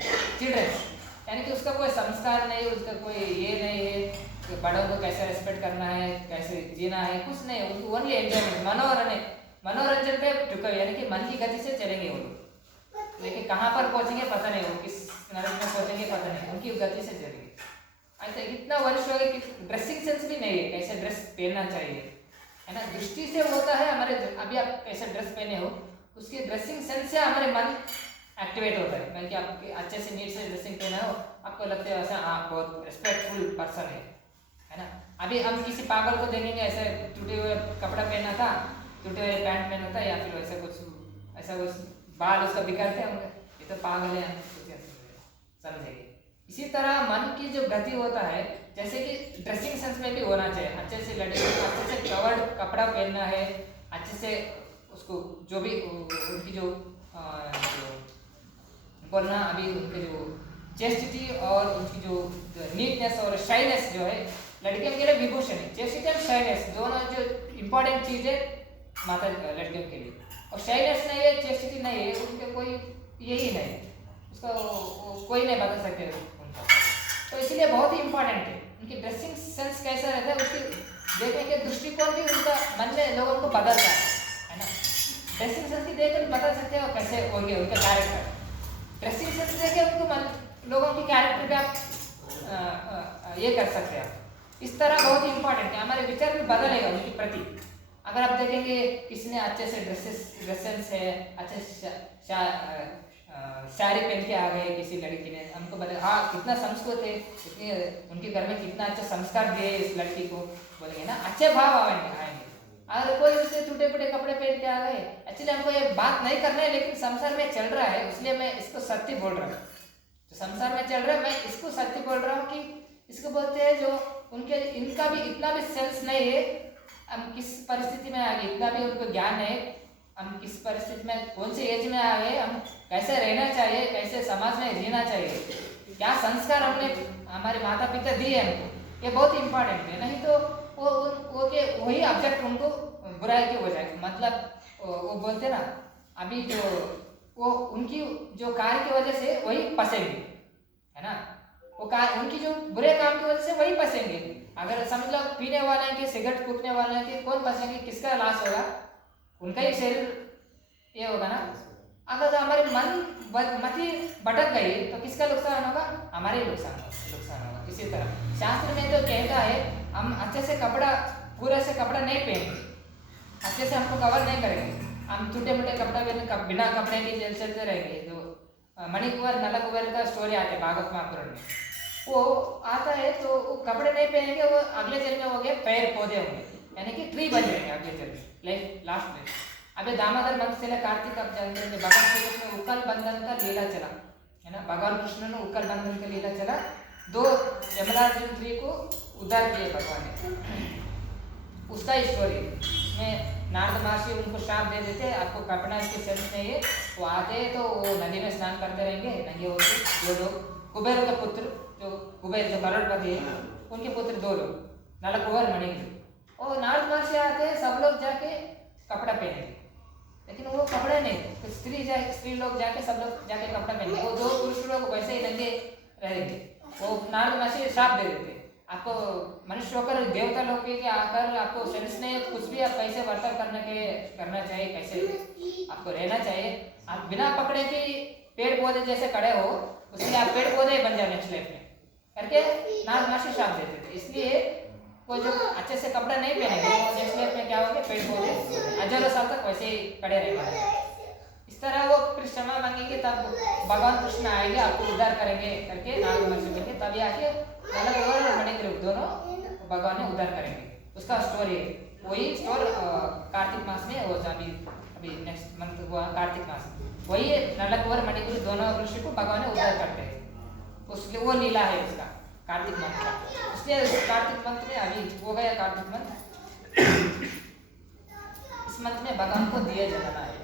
चिल्ड्रंस, यानी कि उसका कोई संस्कार नहीं, उसका कोई ये नहीं है कि बड़ों को कैसे रेस्पेक्ट करना है, कैसे जीना है, कुछ नहीं, उनको ओनली एंजॉयमेंट, मनोरंजन पे टुका, यानी कि मन की गति से चलेंगे वो लोग, लेकिन कहाँ पर पहुंचेंगे पता नहीं, वो किस नरक में पहुंचेंगे पता नहीं, उनकी गति से चलेंगे। ऐसा इतना वर्ष हो गया कि ड्रेसिंग सेंस भी नहीं है, कैसे ड्रेस पहनना चाहिए, है ना, दृष्टि से होता है हमारे। अभी आप कैसे ड्रेस पहने हो, उसकी ड्रेसिंग सेंस से हमारे मन एक्टिवेट होता है। मैं कि आप अच्छे से नीट से ड्रेसिंग पहना हो, आपको लगता है ऐसा आप बहुत रिस्पेक्टफुल पर्सन है ना। अभी हम किसी पागल को देखेंगे ऐसे टूटे हुए कपड़ा पहना था, टूटे हुए पैंट पहना था, या फिर ऐसा कुछ बाल उसका बिखरते होंगे, ये तो पागल है, समझेंगे। इसी तरह मन की जो गति होता है, जैसे कि ड्रेसिंग सेंस में भी होना चाहिए, अच्छे से लड़कियों को अच्छे से कवर्ड कपड़ा पहनना है, अच्छे से उसको जो भी उनकी जो बोलना, अभी उनके जो चेस्टिटी और उनकी जो नीटनेस और शाइनेस जो है, लड़कियों के लिए विभूषण है। चेस्टिटी और शाइनेस दोनों जो इम्पोर्टेंट चीज़ है माता लड़कियों के लिए, और शाइनेस नहीं है, चेस्टिटी नहीं है, उनके कोई यही नहीं, उसका कोई नहीं बता सकते उनका। तो इसलिए बहुत ही इंपॉर्टेंट है उनकी ड्रेसिंग सेंस कैसा रहता है, उसकी देखने के दृष्टिकोण भी उनका मन में लोगों को बदलता है ना। ड्रेसिंग सेंस की देखकर बता सकते हो कैसे होंगे उनका कैरेक्टर, ड्रेसिंग सेंस देखे उनको लोगों की कैरेक्टर पे आप ये कर सकते हैं। इस तरह बहुत ही इंपॉर्टेंट है, हमारे विचार भी बदलेगा उनके प्रति। अगर आप देखेंगे किसने अच्छे से ड्रेसेस है, अच्छे साड़ी पहन के आ गए किसी लड़की ने, हमको बता हाँ कितना संस्कृत है, कितने उनके घर में कितना अच्छा संस्कार दिए इस लड़की को, बोलेंगे ना, अच्छे भाव आएंगे। अगर कोई उससे टूटे फूटे कपड़े पहन के आ गए, एक्चुअली हमको ये बात नहीं करना है, लेकिन संसार में चल रहा है, इसलिए मैं इसको सत्य बोल रहा हूँ। तो संसार में चल रहा है, मैं इसको सत्य बोल रहा हूँ कि इसको बोलते हैं जो उनके इनका भी इतना भी सेंस नहीं है, हम किस परिस्थिति में आ गए, इतना भी उनको ज्ञान है, हम किस परिस्थिति में कौन सी एज में आ गए, हम कैसे रहना चाहिए, कैसे समाज में जीना चाहिए, क्या संस्कार हमने हमारे माता पिता दिए हमको, ये बहुत इंपॉर्टेंट है। नहीं तो वो के वही ऑब्जेक्ट उनको बुराई की वजह, मतलब वो बोलते ना अभी जो वो उनकी जो कार्य की वजह से वही फंसेंगे, है ना। वो कार्य उनकी जो बुरे काम की वजह से वही फंसेंगे। अगर समझ लो पीने वाले के, सिगरेट फूकने वाले के, कौन फंसेंगे, किसका लॉस होगा, उनका ही शरीर ये होगा ना। अगर तो हमारे मति भटक गई तो किसका नुकसान होगा, हमारे ही नुकसान होगा। इसी तरह शास्त्र में तो कहता है हम अच्छे से कपड़ा, पूरे से कपड़ा नहीं पहनेंगे, अच्छे से हमको कवर नहीं करेंगे, हम छोटे मोटे कपड़ा बिना कपड़े के जल चलते रहेंगे। जो मणिकुमार नल कुमार का स्टोरी आता है भागवत महापुराण में, वो आता है तो वो कपड़े नहीं पहनेंगे, वो अगले जन्म में हो गए पेड़ पौधे होंगे, यानी कि ट्री बन जाएंगे अगले जन्म लास्ट में। अभी दामोदर मंथ से कार्तिक अब जानते हैं, भगवान श्री कृष्ण उकल बंधन का लीला चला, है ना। भगवान कृष्ण ने उकल बंधन का लीला चला, 2 यमराज ट्री को उद्धार किए भगवान ने, उसका ही स्टोरी में नारद महर्षि उनको श्राप दे देते, आपको कपड़ा की सेंस नहीं है। वो आते तो वो नदी में स्नान करते रहेंगे नंगे होते, जो लोग कुबेर के पुत्र, जो कुबेर जो करोड़पति है, उनके पुत्र 2 लोग, नल कुंवर मणिग्रीव। और नारद महर्षि आते हैं, सब लोग जाके कपड़ा पहनेंगे, लेकिन वो कपड़े नहीं, तो स्त्री लोग जाके, सब लोग जाके कपड़ा पहनेंगे, वो 2 पुरुष लोग वैसे ही नंगे रहेंगे। वो नारद महर्षि श्राप दे देते, आपको मनुष्य होकर देवता लोग के आकर आपको सेंस नहीं, कुछ भी आप कैसे वर्तन करना चाहिए, कैसे आपको रहना चाहिए, आप बिना पकड़े के पेड़ पौधे जैसे खड़े हो, उसलिए आप पेड़ पौधे बन जाए नेक्स्ट लाइफ में करके नारद महर्षि श्राप देते थे। इसलिए वो जो अच्छे से कपड़ा नहीं पहनेंगे वो नेक्स्ट लाइफ में क्या होंगे, पेड़ पौधे हजारों साल तक वैसे ही खड़े रहेंगे। इस तरह वो फिर क्षमा मांगेंगे, तब भगवान कृष्ण आएंगे, आपको उद्धार करेंगे करके नारद महर्षि बोलेंगे, तभी आके नल कुंवर और मणिग्रीव दोनों भगवान ने उद्धार करेंगे। उसका स्टोरी है, वही स्टोर कार्तिक मास में हो, अभी नेक्स्ट मंथ हुआ कार्तिक मास, वही नल कुंवर मणिग्रीव दोनों ऋषि को भगवान ने उद्धार करते हैं, उसलिए वो लीला है उसका कार्तिक मंथ का। इसलिए कार्तिक मंथ में अभी हो गया कार्तिक मंथ, इस मंथ में भगवान को दिए जलाना है।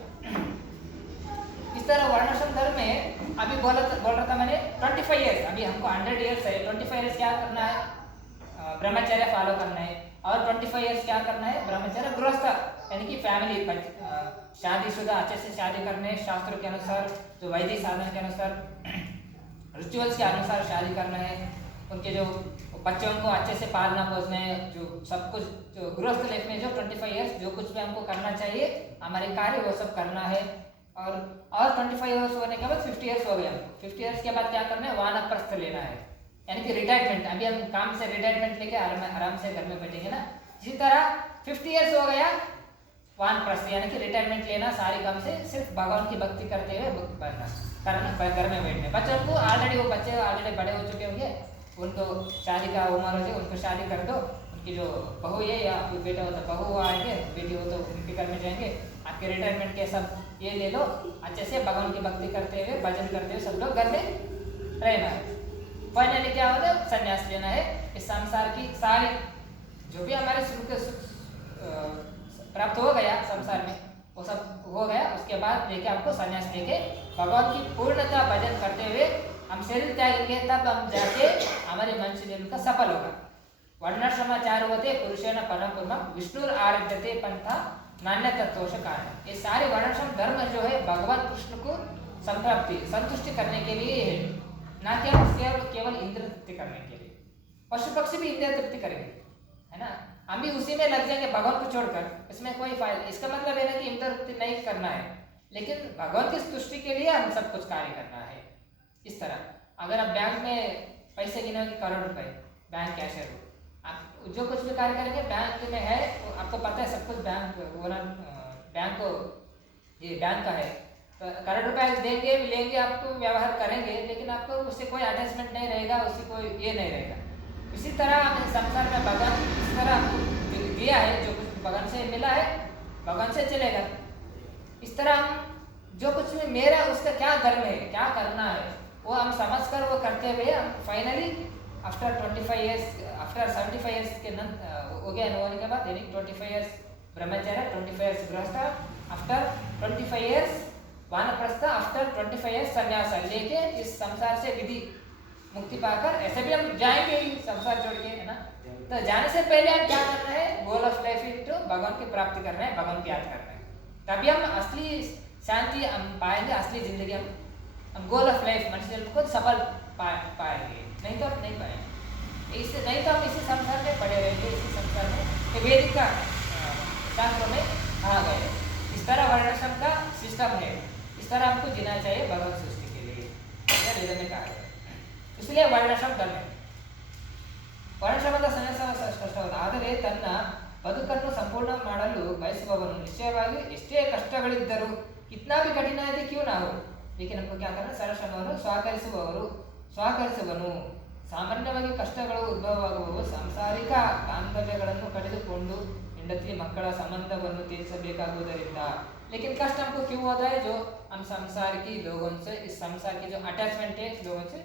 इस तरह वर्णाश्रम धर्म में अभी बोल रहा था मैंने 25 ईयर्स, अभी हमको 100 ईयर्स है, 25 ईयर्स क्या करना है, ब्रह्मचर्य फॉलो करना है, और 25 ईयर्स क्या करना है, ब्रह्मचर्य गृहस्थ, यानी कि फैमिली, शादीशुदा अच्छे से शादी करने, शास्त्रों के अनुसार, जो वैदिक साधन के अनुसार, रिचुअल्स के अनुसार शादी करना है, उनके जो बच्चों को अच्छे से पालना पोसना है, जो सब कुछ जो गृहस्थ लाइफ में जो 25 ईयर्स जो कुछ भी हमको करना चाहिए हमारे कार्य वो सब करना है। और 25 ईयर्स होने के बाद 50 ईयर्स हो गए हमको, 50 ईयर्स के बाद क्या करना है, वानप्रस्थ लेना है, यानी कि रिटायरमेंट। अभी हम काम से रिटायरमेंट लेके आराम से घर में बैठेंगे ना, इसी तरह 50 ईयर्स हो गया वानप्रस्थ, यानी कि रिटायरमेंट लेना, सारी काम से सिर्फ भगवान की भक्ति करते हुए करना, घर में बैठने। बच्चों को ऑलरेडी, वो बच्चे ऑलरेडी बड़े हो चुके होंगे, उनको शादी का उम्र हो जाए, उनको शादी कर दो, उनकी जो बहू है या बेटा हो तो बहू आएंगे, बेटी हो तो उनके घर में जाएंगे, आपके रिटायरमेंट के सब ये ले लो, अच्छे से भगवान की भक्ति करते हुए, भजन करते हुए सब लोग घर में रहना है। फाइनली क्या होता है, संन्यास लेना है। इस संसार की सारी जो भी हमारे सुख प्राप्त हो गया संसार में, वो सब हो गया, उसके बाद लेके आपको संन्यास लेके भगवान की पूर्णता भजन करते हुए हम शरीर त्यागेंगे, तब हम जाके हमारे मनुष्य जन्म का सफल होगा। वर्णाश्रमाचार होते पुरुषेण परम पुरुषम विष्णुर आराध्यते पंथा नान्य तत्वोश कारण। ये सारे वर्णाश्रम धर्म जो है भगवान कृष्ण को संप्राप्ति संतुष्टि करने के लिए है, ना केवल इंद्र तृप्ति करने के लिए। पशु पक्षी भी इंद्र तृप्ति करेंगे, है ना, हम भी उसी में लग जाएंगे भगवान को छोड़कर, इसमें कोई फायदा। इसका मतलब है ना कि इंद्र तृप्ति नहीं करना है, लेकिन भगवान की तुष्टि के लिए हम सब कुछ कार्य करना है। इस तरह अगर आप बैंक में पैसे गिनोगे करोड़ रुपए, बैंक कैशियर हो, आप जो कुछ भी कार्य करेंगे बैंक में है, तो आपको पता है सब कुछ बैंक को ये बैंक का है, तो करोड़ रुपए देंगे लेंगे, आपको व्यवहार करेंगे, लेकिन आपको उससे कोई अटैचमेंट नहीं रहेगा, उससे कोई ये नहीं रहेगा। इसी तरह हमें संसार में भगवान इस तरह आपको दिया है, जो कुछ भगवान से मिला है भगवान से चलेगा। इस तरह हम जो कुछ भी मेरा उसका क्या धर्म है, क्या करना है, वो हम समझकर वो करते हुए हम finally after 25 years, after 75 years के हो गया होने के बाद, यानी 25 ईयर्स ब्रह्मचर्य, 25 ईयर्स गृहस्थ, आफ्टर 25 ईयर्स वानप्रस्थ, आफ्टर 25 ईयर्स संन्यास लेके इस संसार से विधि मुक्ति पाकर, ऐसे भी हम जाएंगे ही संसार छोड़ के, है ना, तो जाने से पहले आप क्या करना है, गोल ऑफ लाइफ इनटू भगवान की प्राप्ति करना है, भगवान की याद करना है, तभी हम असली शांति हम पाएंगे, असली जिंदगी हम गोल ऑफ लाइफ मनुष्य को सफल पाएंगे, नहीं तो हम नहीं पाएंगे। इससे नहीं तो हम इसी संसार में पड़े रहेंगे, इसी संसार में वैदिक का शास्त्रों में कहा गया है। इस तरह वर्णाश्रम का सिस्टम है, इस तरह हमको जीना चाहिए भगवान सृष्टि के लिए, यह वेद में कहा है। इसलिए ವರ್ಣಾಶ್ರಮ ಧರ್ಮ, ವರ್ಣಾಶ್ರಮದ ಸನ್ಯಾಸ ಕಷ್ಟವಾದ, ಆದರೆ ತನ್ನ ಬದುಕನ್ನು ಸಂಪೂರ್ಣ ಮಾಡಲು ಬಯಸುವವನು ನಿಶ್ಚಯವಾಗಿ ಎಷ್ಟೇ ಕಷ್ಟಗಳಿದ್ದರೂ कितना भी कठिनाई क्यों ना हो, लेकिन हमको क्या करना, ಸರ್ವಶ್ರಮವನ್ನು ಸ್ವಾಕರಿಸುವನು ಸಾಮಾನ್ಯವಾಗಿ ಕಷ್ಟಗಳು ಉದ್ಭವವಾಗುವವು ಸಾಂಸಾರಿಕ ಬಾಂಧವ್ಯಗಳನ್ನು ಕಳೆದುಕೊಂಡು ಹೆಂಡತಿ ಮಕ್ಕಳ ಸಂಬಂಧವನ್ನು ತೀರಿಸಬೇಕಾಗುವುದರಿಂದ। लेकिन कष्ट हमको क्यों होता है, जो हम संसार की लोगों से, इस संसार की जो अटैचमेंट है लोगों से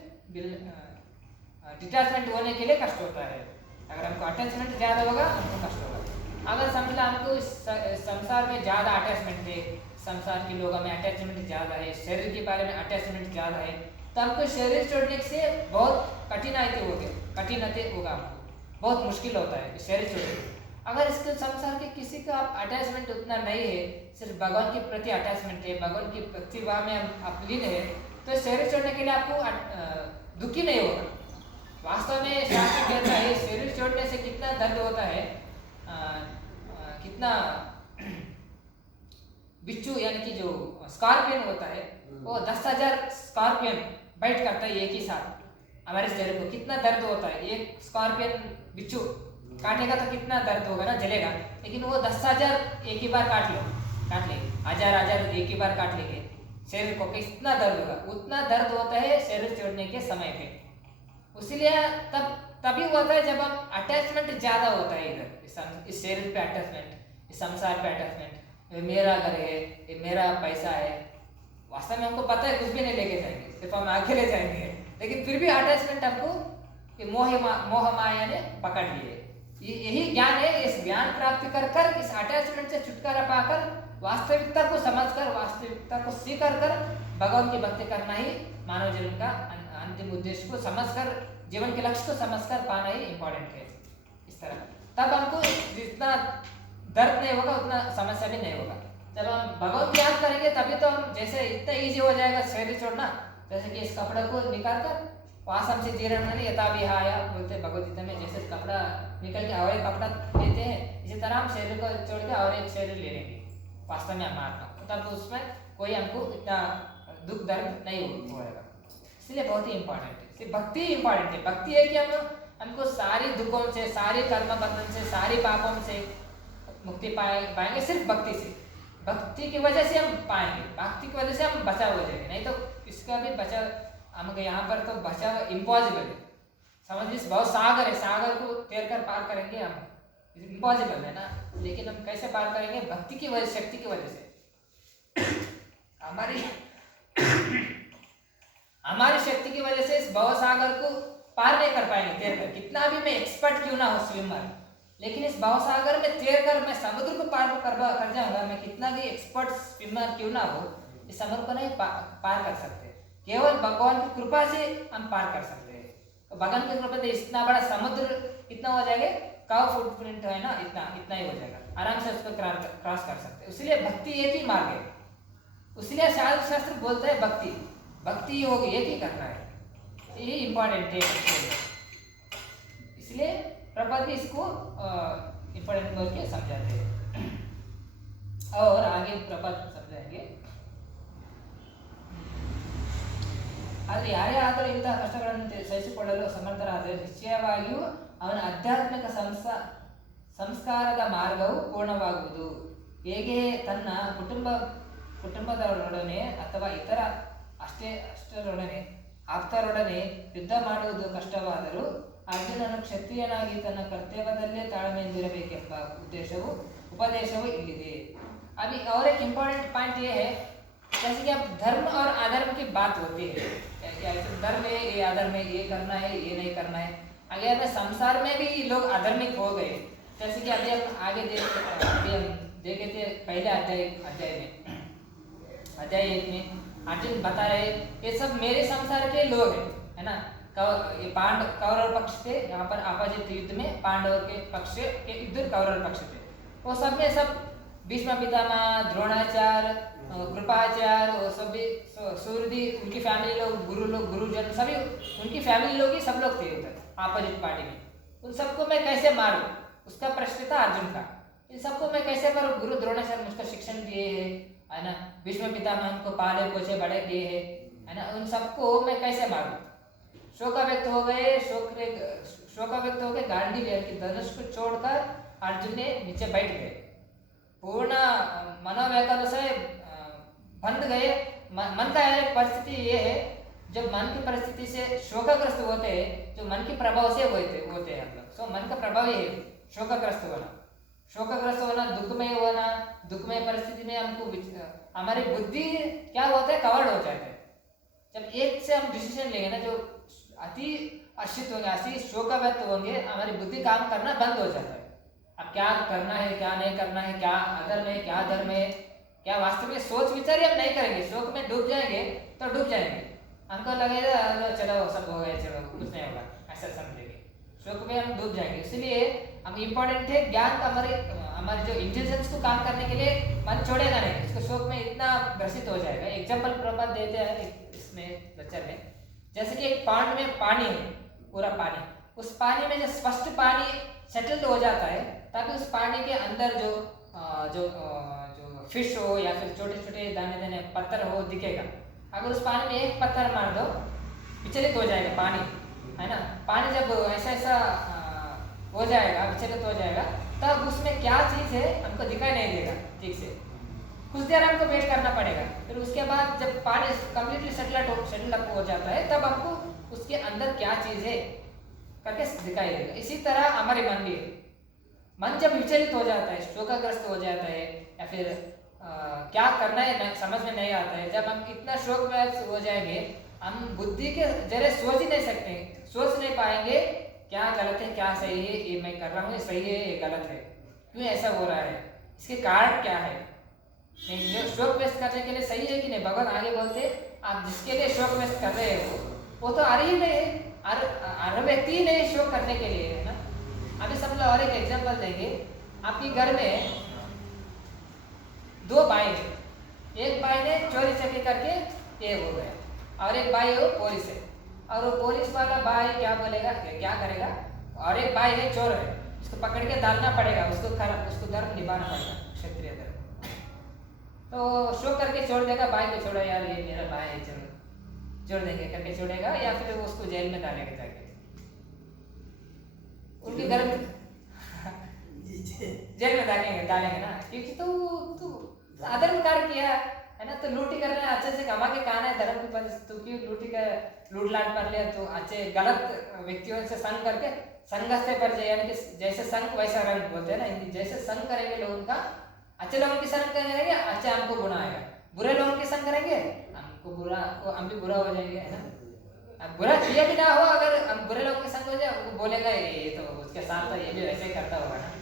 डिटैचमेंट होने के लिए कष्ट होता है। अगर हमको अटैचमेंट ज़्यादा होगा हमको कष्ट होगा। अगर समझ लो हमको इस संसार में ज़्यादा अटैचमेंट है, संसार के लोगों में अटैचमेंट ज़्यादा है, शरीर के बारे में अटैचमेंट ज़्यादा है, तो हमको शरीर छोड़ने से बहुत कठिनाई होगा, बहुत मुश्किल होता है शरीर छोड़ने। अगर इसके संसार के किसी का अटैचमेंट उतना नहीं है, सिर्फ भगवान के प्रति अटैचमेंट है, भगवान की प्रतिभा में आप लीन है, तो शरीर छोड़ने के लिए आपको दुखी नहीं होगा। वास्तव में शास्त्र कहता है शरीर छोड़ने से कितना दर्द होता है, कितना बिच्छू यानी कि जो स्कॉर्पियन होता है वो 10,000 स्कॉर्पियन बाइट करता है एक ही साथ हमारे शरीर को, कितना दर्द होता है। एक स्कॉर्पियन बिच्छू काटेगा तो कितना दर्द होगा ना, जलेगा, लेकिन वो 10,000 एक ही बार काट ले, हजार एक ही बार काट लेंगे शरीर को, कितना दर्द होगा, उतना दर्द होता है शरीर छोड़ने के समय पे। इसीलिए तभी होता है जब हम अटैचमेंट ज़्यादा होता है इधर इस शरीर पे अटैचमेंट, इस संसार पे अटैचमेंट, मेरा घर है, ये मेरा पैसा है, वास्तव में हमको पता है कुछ भी नहीं लेके जाएंगे, सिर्फ हम अकेले जाएंगे, लेकिन फिर भी अटैचमेंट हमको मोह माया ने पकड़ लिए। यही ज्ञान है, इस ज्ञान प्राप्त कर इस अटैचमेंट से छुटकारा पाकर वास्तविकता को समझकर, वास्तविकता को स्वीकार कर भगवान की भक्ति करना ही मानव जीवन का अंतिम उद्देश्य को समझकर, जीवन के लक्ष्य को समझकर पाना ही इम्पोर्टेंट है। इस तरह तब हमको जितना दर्द नहीं होगा उतना समस्या भी नहीं होगा। चलो हम भगवान की याद करेंगे तभी तो हम, जैसे इतना ईजी हो जाएगा शरीर छोड़ना, जैसे कि इस कपड़े को निकाल कर वासम से जीरण नहीं यथा विहाय बोलते भगवदगीता में, जैसे कपड़ा निकल के और एक कपड़ा लेते हैं, इसी तरह हम शरीर को छोड़ के और एक शरीर ले लेंगे, वास्तव में हम आत्मा, तब उसमें कोई हमको इतना दुख दर्द नहीं होएगा। इसलिए बहुत ही इंपॉर्टेंट है, सिर्फ भक्ति ही इंपॉर्टेंट है। भक्ति है कि हमको सारी दुखों से, सारे कर्म बंधन से, सारी पापों से मुक्ति पाएंगे सिर्फ भक्ति से। भक्ति की वजह से हम पाएंगे, भक्ति की वजह से हम बचाव हो जाएंगे, नहीं तो इसका भी बचाव हमको यहाँ पर तो बचाव इम्पॉसिबल है। समझ लीजिए बहुत सागर है, सागर को तैर कर पार करेंगे हम, इम्पॉसिबल है ना, लेकिन हम कैसे पार करेंगे, भक्ति की वजह, शक्ति की वजह से। हमारी शक्ति की वजह से इस भव सागर को पार नहीं कर पाएंगे तैर कर, कितना भी मैं एक्सपर्ट क्यों ना हो स्विमर, लेकिन इस भव सागर में तैर कर मैं समुद्र को पार कर जाऊंगा, मैं कितना भी एक्सपर्ट स्विमर क्यों ना हो, इस समुद्र को नहीं पार कर सकते, केवल भगवान की कृपा से हम पार कर सकते हैं। तो भगवान की कृपा से इतना बड़ा समुद्र कितना हो जाएगा, काउ फुटप्रिंट है ना, इतना ही हो जाएगा, आराम से उसको क्रॉस कर सकते हैं। इसलिए भक्ति एक ही मार्ग है, इसलिए शास्त्र बोलता है भक्ति होगी एक ही करना है, ये इम्पोर्टेंट है। इसलिए प्रभुपाद भी इसको इम्पोर्टेंट बोल के समझाते हैं और आगे प्रभुपाद समझाएंगे। ಆದರೆ ಯಾರೇ ಆದರೂ ಇಂತಹ ಕಷ್ಟಗಳನ್ನು ಸಹಿಸಿಕೊಳ್ಳಲು ಸಮರ್ಥರಾದರೆ ನಿಶ್ಚಯವಾಗಿಯೂ ಅವನ ಆಧ್ಯಾತ್ಮಿಕ ಸಂಸ್ಕಾರದ ಮಾರ್ಗವು ಪೂರ್ಣವಾಗುವುದು। ಹೇಗೆ ತನ್ನ ಕುಟುಂಬದವರೊಡನೆ ಅಥವಾ ಇತರ ಅಷ್ಟರೊಡನೆ ಆಪ್ತರೊಡನೆ ಯುದ್ಧ ಮಾಡುವುದು ಕಷ್ಟವಾದರೂ ಅರ್ಜುನನು ಕ್ಷತ್ರಿಯನಾಗಿ ತನ್ನ ಕರ್ತವ್ಯದಲ್ಲೇ ತಾಳ್ಮೆಯಿಂದಿರಬೇಕೆಂಬ ಉಪದೇಶವು ಇಲ್ಲಿದೆ। अभी और एक इम्पोर्टेंट पॉइंट ये है, जैसे कि अब धर्म और अधर्म की बात होती है, क्या धर्म है, ये अधर्म है, ये करना है, ये नहीं करना है। अगर में संसार में भी लोग अधर्मिक हो गए, जैसे कि अभी हम आगे देखे थे पहले अध्याय एक में अर्जुन बता रहे ये सब मेरे संसार के लोग हैं, है ना, ये कौरव पक्ष थे, यहाँ पर अपोजिट युद्ध में पांडव के पक्ष के इधर कौरव पक्ष थे। वो सब में सब भीष्म पितामह, द्रोणाचार्य, कृपाचार्य, वो सब भी सूर्यदी, उनकी फैमिली लोग, गुरुजन सभी उनकी फैमिली लोग ही सब लोग थे उधर अपोजिट पार्टी में। उन सबको मैं कैसे मारूं, उसका प्रश्न था अर्जुन का। इन सबको मैं कैसे मारूं? गुरु द्रोणाचार्य मुझको शिक्षण दिए है ना, भीष्म पितामह हमको पाले पोछे बड़े किए है ना, उन सबको मैं कैसे मारूं? शोकाव्यक्त हो गए, शोकाव्यक्त हो गए, गांडीव की धनुष को छोड़कर अर्जुन ने नीचे बैठ गए, पूर्ण मनोव्यथा से बंध गए। मन का एक परिस्थिति ये है, जब मन की परिस्थिति से शोकग्रस्त होते हैं, जो मन के प्रभाव से होते हैं हम लोग। सो मन का प्रभाव ये है शोकग्रस्त होना, दुखमय परिस्थिति में हमको हमारी बुद्धि क्या होता है, कवर्ड हो जाता है। जब एक से हम डिसीजन लेंगे ना, जो अति आश्रित होंगे, अति शोकाव्यक्त होंगे, हमारी बुद्धि काम करना बंद हो जाता है। अब क्या करना है, क्या नहीं करना है, क्या अधर्म है, क्या धर्म है, क्या वास्तव में सोच विचार हम नहीं करेंगे, शोक में डूब जाएंगे तो डूब जाएंगे। हमको लगेगा चलो सब हो गया, चलो कुछ नहीं होगा, ऐसा समझेंगे, शोक में हम डूब जाएंगे। इसलिए हम इम्पोर्टेंट है ज्ञान का, हमारे जो इंटेलिजेंस को काम करने के लिए मन छोड़ेगा नहीं, इसको शोक में इतना ग्रसित हो जाएगा। एग्जाम्पल प्रभात देते हैं इसमें लेक्चर में, जैसे कि एक पांड में पानी है, पूरा पानी, उस पानी में जो स्पष्ट पानी सेटल्ड हो जाता है, ताकि उस पानी के अंदर जो फिश हो या फिर छोटे छोटे दाने दाने पत्थर हो दिखेगा। अगर उस पानी में एक पत्थर मार दो, विचलित हो जाएगा पानी, है ना। पानी जब ऐसा हो जाएगा, विचलित हो जाएगा, तब उसमें क्या चीज़ है हमको दिखाई नहीं देगा ठीक से, कुछ देर हमको वेट करना पड़ेगा। फिर उसके बाद जब पानी कम्प्लीटली सेटल अप हो जाता है, तब हमको उसके अंदर क्या चीज़ है करके दिखाई देगा। इसी तरह हमारे मन भी है, मन जब विचलित हो जाता है, शोकाग्रस्त हो जाता है, या फिर क्या करना है समझ में नहीं आता है, जब हम इतना शोकग्रस्त हो जाएंगे, हम बुद्धि के जरिए सोच ही नहीं सकते, सोच नहीं पाएंगे क्या गलत है, क्या सही है, ये मैं कर रहा हूँ, ये सही है, ये गलत है, क्यों ऐसा हो रहा है, इसके कारण क्या है। नहीं, जो शोक व्यक्त करने के लिए सही है कि नहीं, भगवान आगे बोलते आप जिसके लिए शोक व्यक्त कर रहे हो वो तो अरे ही नहीं है, हर व्यक्ति ही नहीं शोक करने के लिए, है ना। अभी सब लोग और एक एग्जांपल देंगे। आपके घर में दो भाई हैं, एक भाई ने चोरी चकी करके ये हो गया, और एक भाई वो पुलिस है, और वो पुलिस वाला भाई क्या बोलेगा, क्या करेगा, और एक भाई है चोर है, उसको पकड़ के डालना पड़ेगा, उसको धर्म निभाना पड़ेगा, क्षत्रिय धर्म। तो शोक करके छोड़ देगा, भाई को छोड़ो यार, ये मेरा भाई है, चलो छोड़ देंगे करके छोड़ेगा, या फिर उसको जेल में डालेगा जाके, उनके धर्म जेल में डालेंगे ना, क्योंकि तो अधर्म कार्य किया है ना, तो लूटी करना है, अच्छे से कमा के खाना है, धर्म के पास तो क्यों लूट लाट कर लिया, तो अच्छे गलत व्यक्तियों से संग करके संघर्ष पर जाए, यानी कि जैसे संग वैसा रंग बोलते हैं ना हिंदी, जैसे संग करेंगे लोगों का, अच्छे लोगों के संग करेंगे, अच्छा हमको गुनाह आएगा, बुरे लोगों के संग करेंगे हमको बुरा, हम भी बुरा हो जाएंगे, है ना। अब बुरा किया भी ना हो, अगर हम बुरे लोगों के संग हो जाए, वो बोलेगा ये तो उसके साथ था, ये भी ऐसे ही करता होगा ना।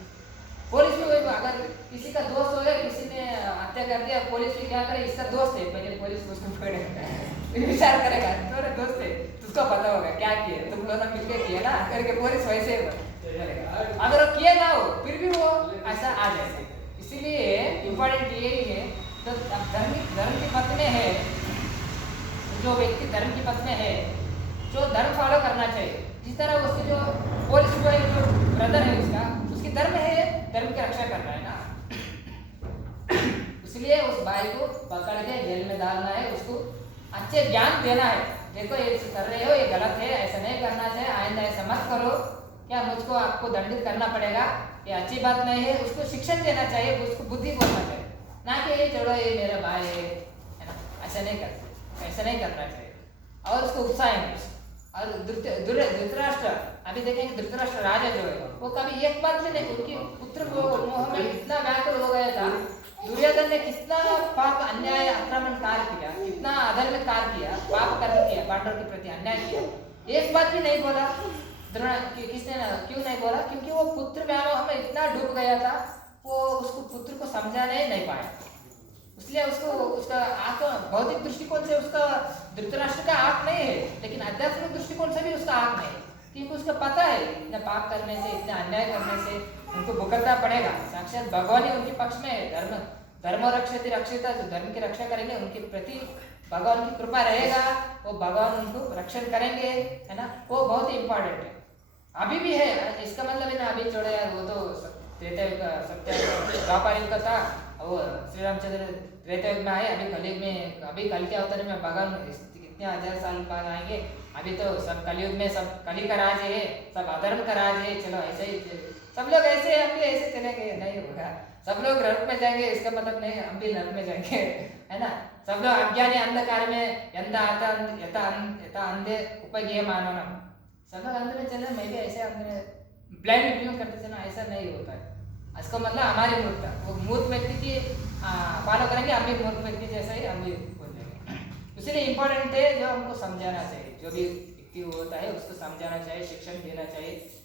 पुलिस भी वही, अगर किसी का दोस्त हो गया, किसी ने हत्या कर दिया, पुलिस भी क्या करे, इसका दोस्त है, पहले पुलिस उसको पकड़ेगा, फिर विचार करेगा तुम्हारे दोस्त है, तुझको पता होगा क्या किया, तुम दोनों मिलकर किया ना करके, पुलिस वैसे बोलेगा। अगर वो किया ना हो फिर भी वो ऐसा आ जाएगा। इसीलिए इम्पोर्टेंट यही है, तो धर्म की पथ में है, जो व्यक्ति धर्म की पथ में है, जो धर्म फॉलो करना चाहिए, जिस तरह उसके जो पुलिस बॉय जो ब्रदर है उसकी धर्म है, धर्म की रक्षा करना है ना। इसलिए उस भाई को पकड़ के जेल में डालना है, उसको अच्छे ज्ञान देना है, देखो ये कर रहे हो, ये गलत है, ऐसा नहीं करना चाहिए, आइंदा ऐसा मत करो, क्या मुझको आपको दंडित करना पड़ेगा, ये अच्छी बात नहीं है, उसको शिक्षण देना चाहिए, उसको बुद्धि बोलना चाहिए, ना कि ये छोड़ो ये मेरा भाई है ना, ऐसा नहीं करना चाहिए, और उसको उकसाएंगे। और धृतराष्ट्र, अभी देखेंगे धृतराष्ट्र राजा जो है, वो कभी एक बात में नहीं, उनकी पुत्र को मोह में इतना व्याकुल हो गया था, दुर्योधन ने कितना पाप अन्याय आक्रमण कार्य किया, कितना अधर्म कार्य किया, पाप कर्म किया, पांडवों के प्रति अन्याय किया, एक बात भी नहीं बोला। किसने क्यों नहीं बोला? क्योंकि वो पुत्र व्यामोह में इतना डूब गया था, वो उसको पुत्र को समझाने नहीं पाया, इसलिए उसको उसका आंख भौतिक दृष्टिकोण से उसका धृतराष्ट्र का आंख नहीं है, लेकिन आध्यात्मिक दृष्टिकोण से भी उसका आंख नहीं है, क्योंकि उसको पता है इतना पाप करने से, इतना अन्याय करने से उनको भुगतना पड़ेगा। साक्षात भगवान ही उनके पक्ष में है। धर्म रक्षति रक्षिता, जो धर्म की रक्षा करेंगे उनके प्रति भगवान की कृपा रहेगा, वो भगवान उनको रक्षण करेंगे, है ना। वो बहुत ही इंपॉर्टेंट है, अभी भी है। इसका मतलब है ना अभी छोड़े यार, वो तो त्रेता युग का, सत्य द्वापर युग का था, वो श्री रामचंद्र त्रेता युग में आए, अभी कलयुग में, अभी कल के अवतार में भगवान कितने हजार साल बाद आएंगे। अभी तो सब कलयुग में सब कली का राज है, सब अधर्म का राज है। चलो ऐसे ही सब लोग ऐसे, हम भी ऐसे चलेंगे, नहीं होगा। सब लोग नरक में जाएंगे इसका मतलब नहीं हम भी नरक में जाएंगे, है ना। सब लोग अज्ञानी अंधकार में यथा अंधे उपज्ञेय मानव, सब लोग अंधे में चले, मैं भी ऐसे अंधे में ब्लाइंड क्यों करते चलो, ऐसा नहीं होता है। इसका मतलब हमारी मूर्खता, वो मूर्ख व्यक्ति की फॉलो करेंगे, हम भी मूर्ख व्यक्ति जैसा ही हम भी हो जाएंगे। इसलिए इंपॉर्टेंट है जो हमको समझाना चाहिए, जो भी व्यक्ति होता है उसको समझाना चाहिए, शिक्षण देना चाहिए।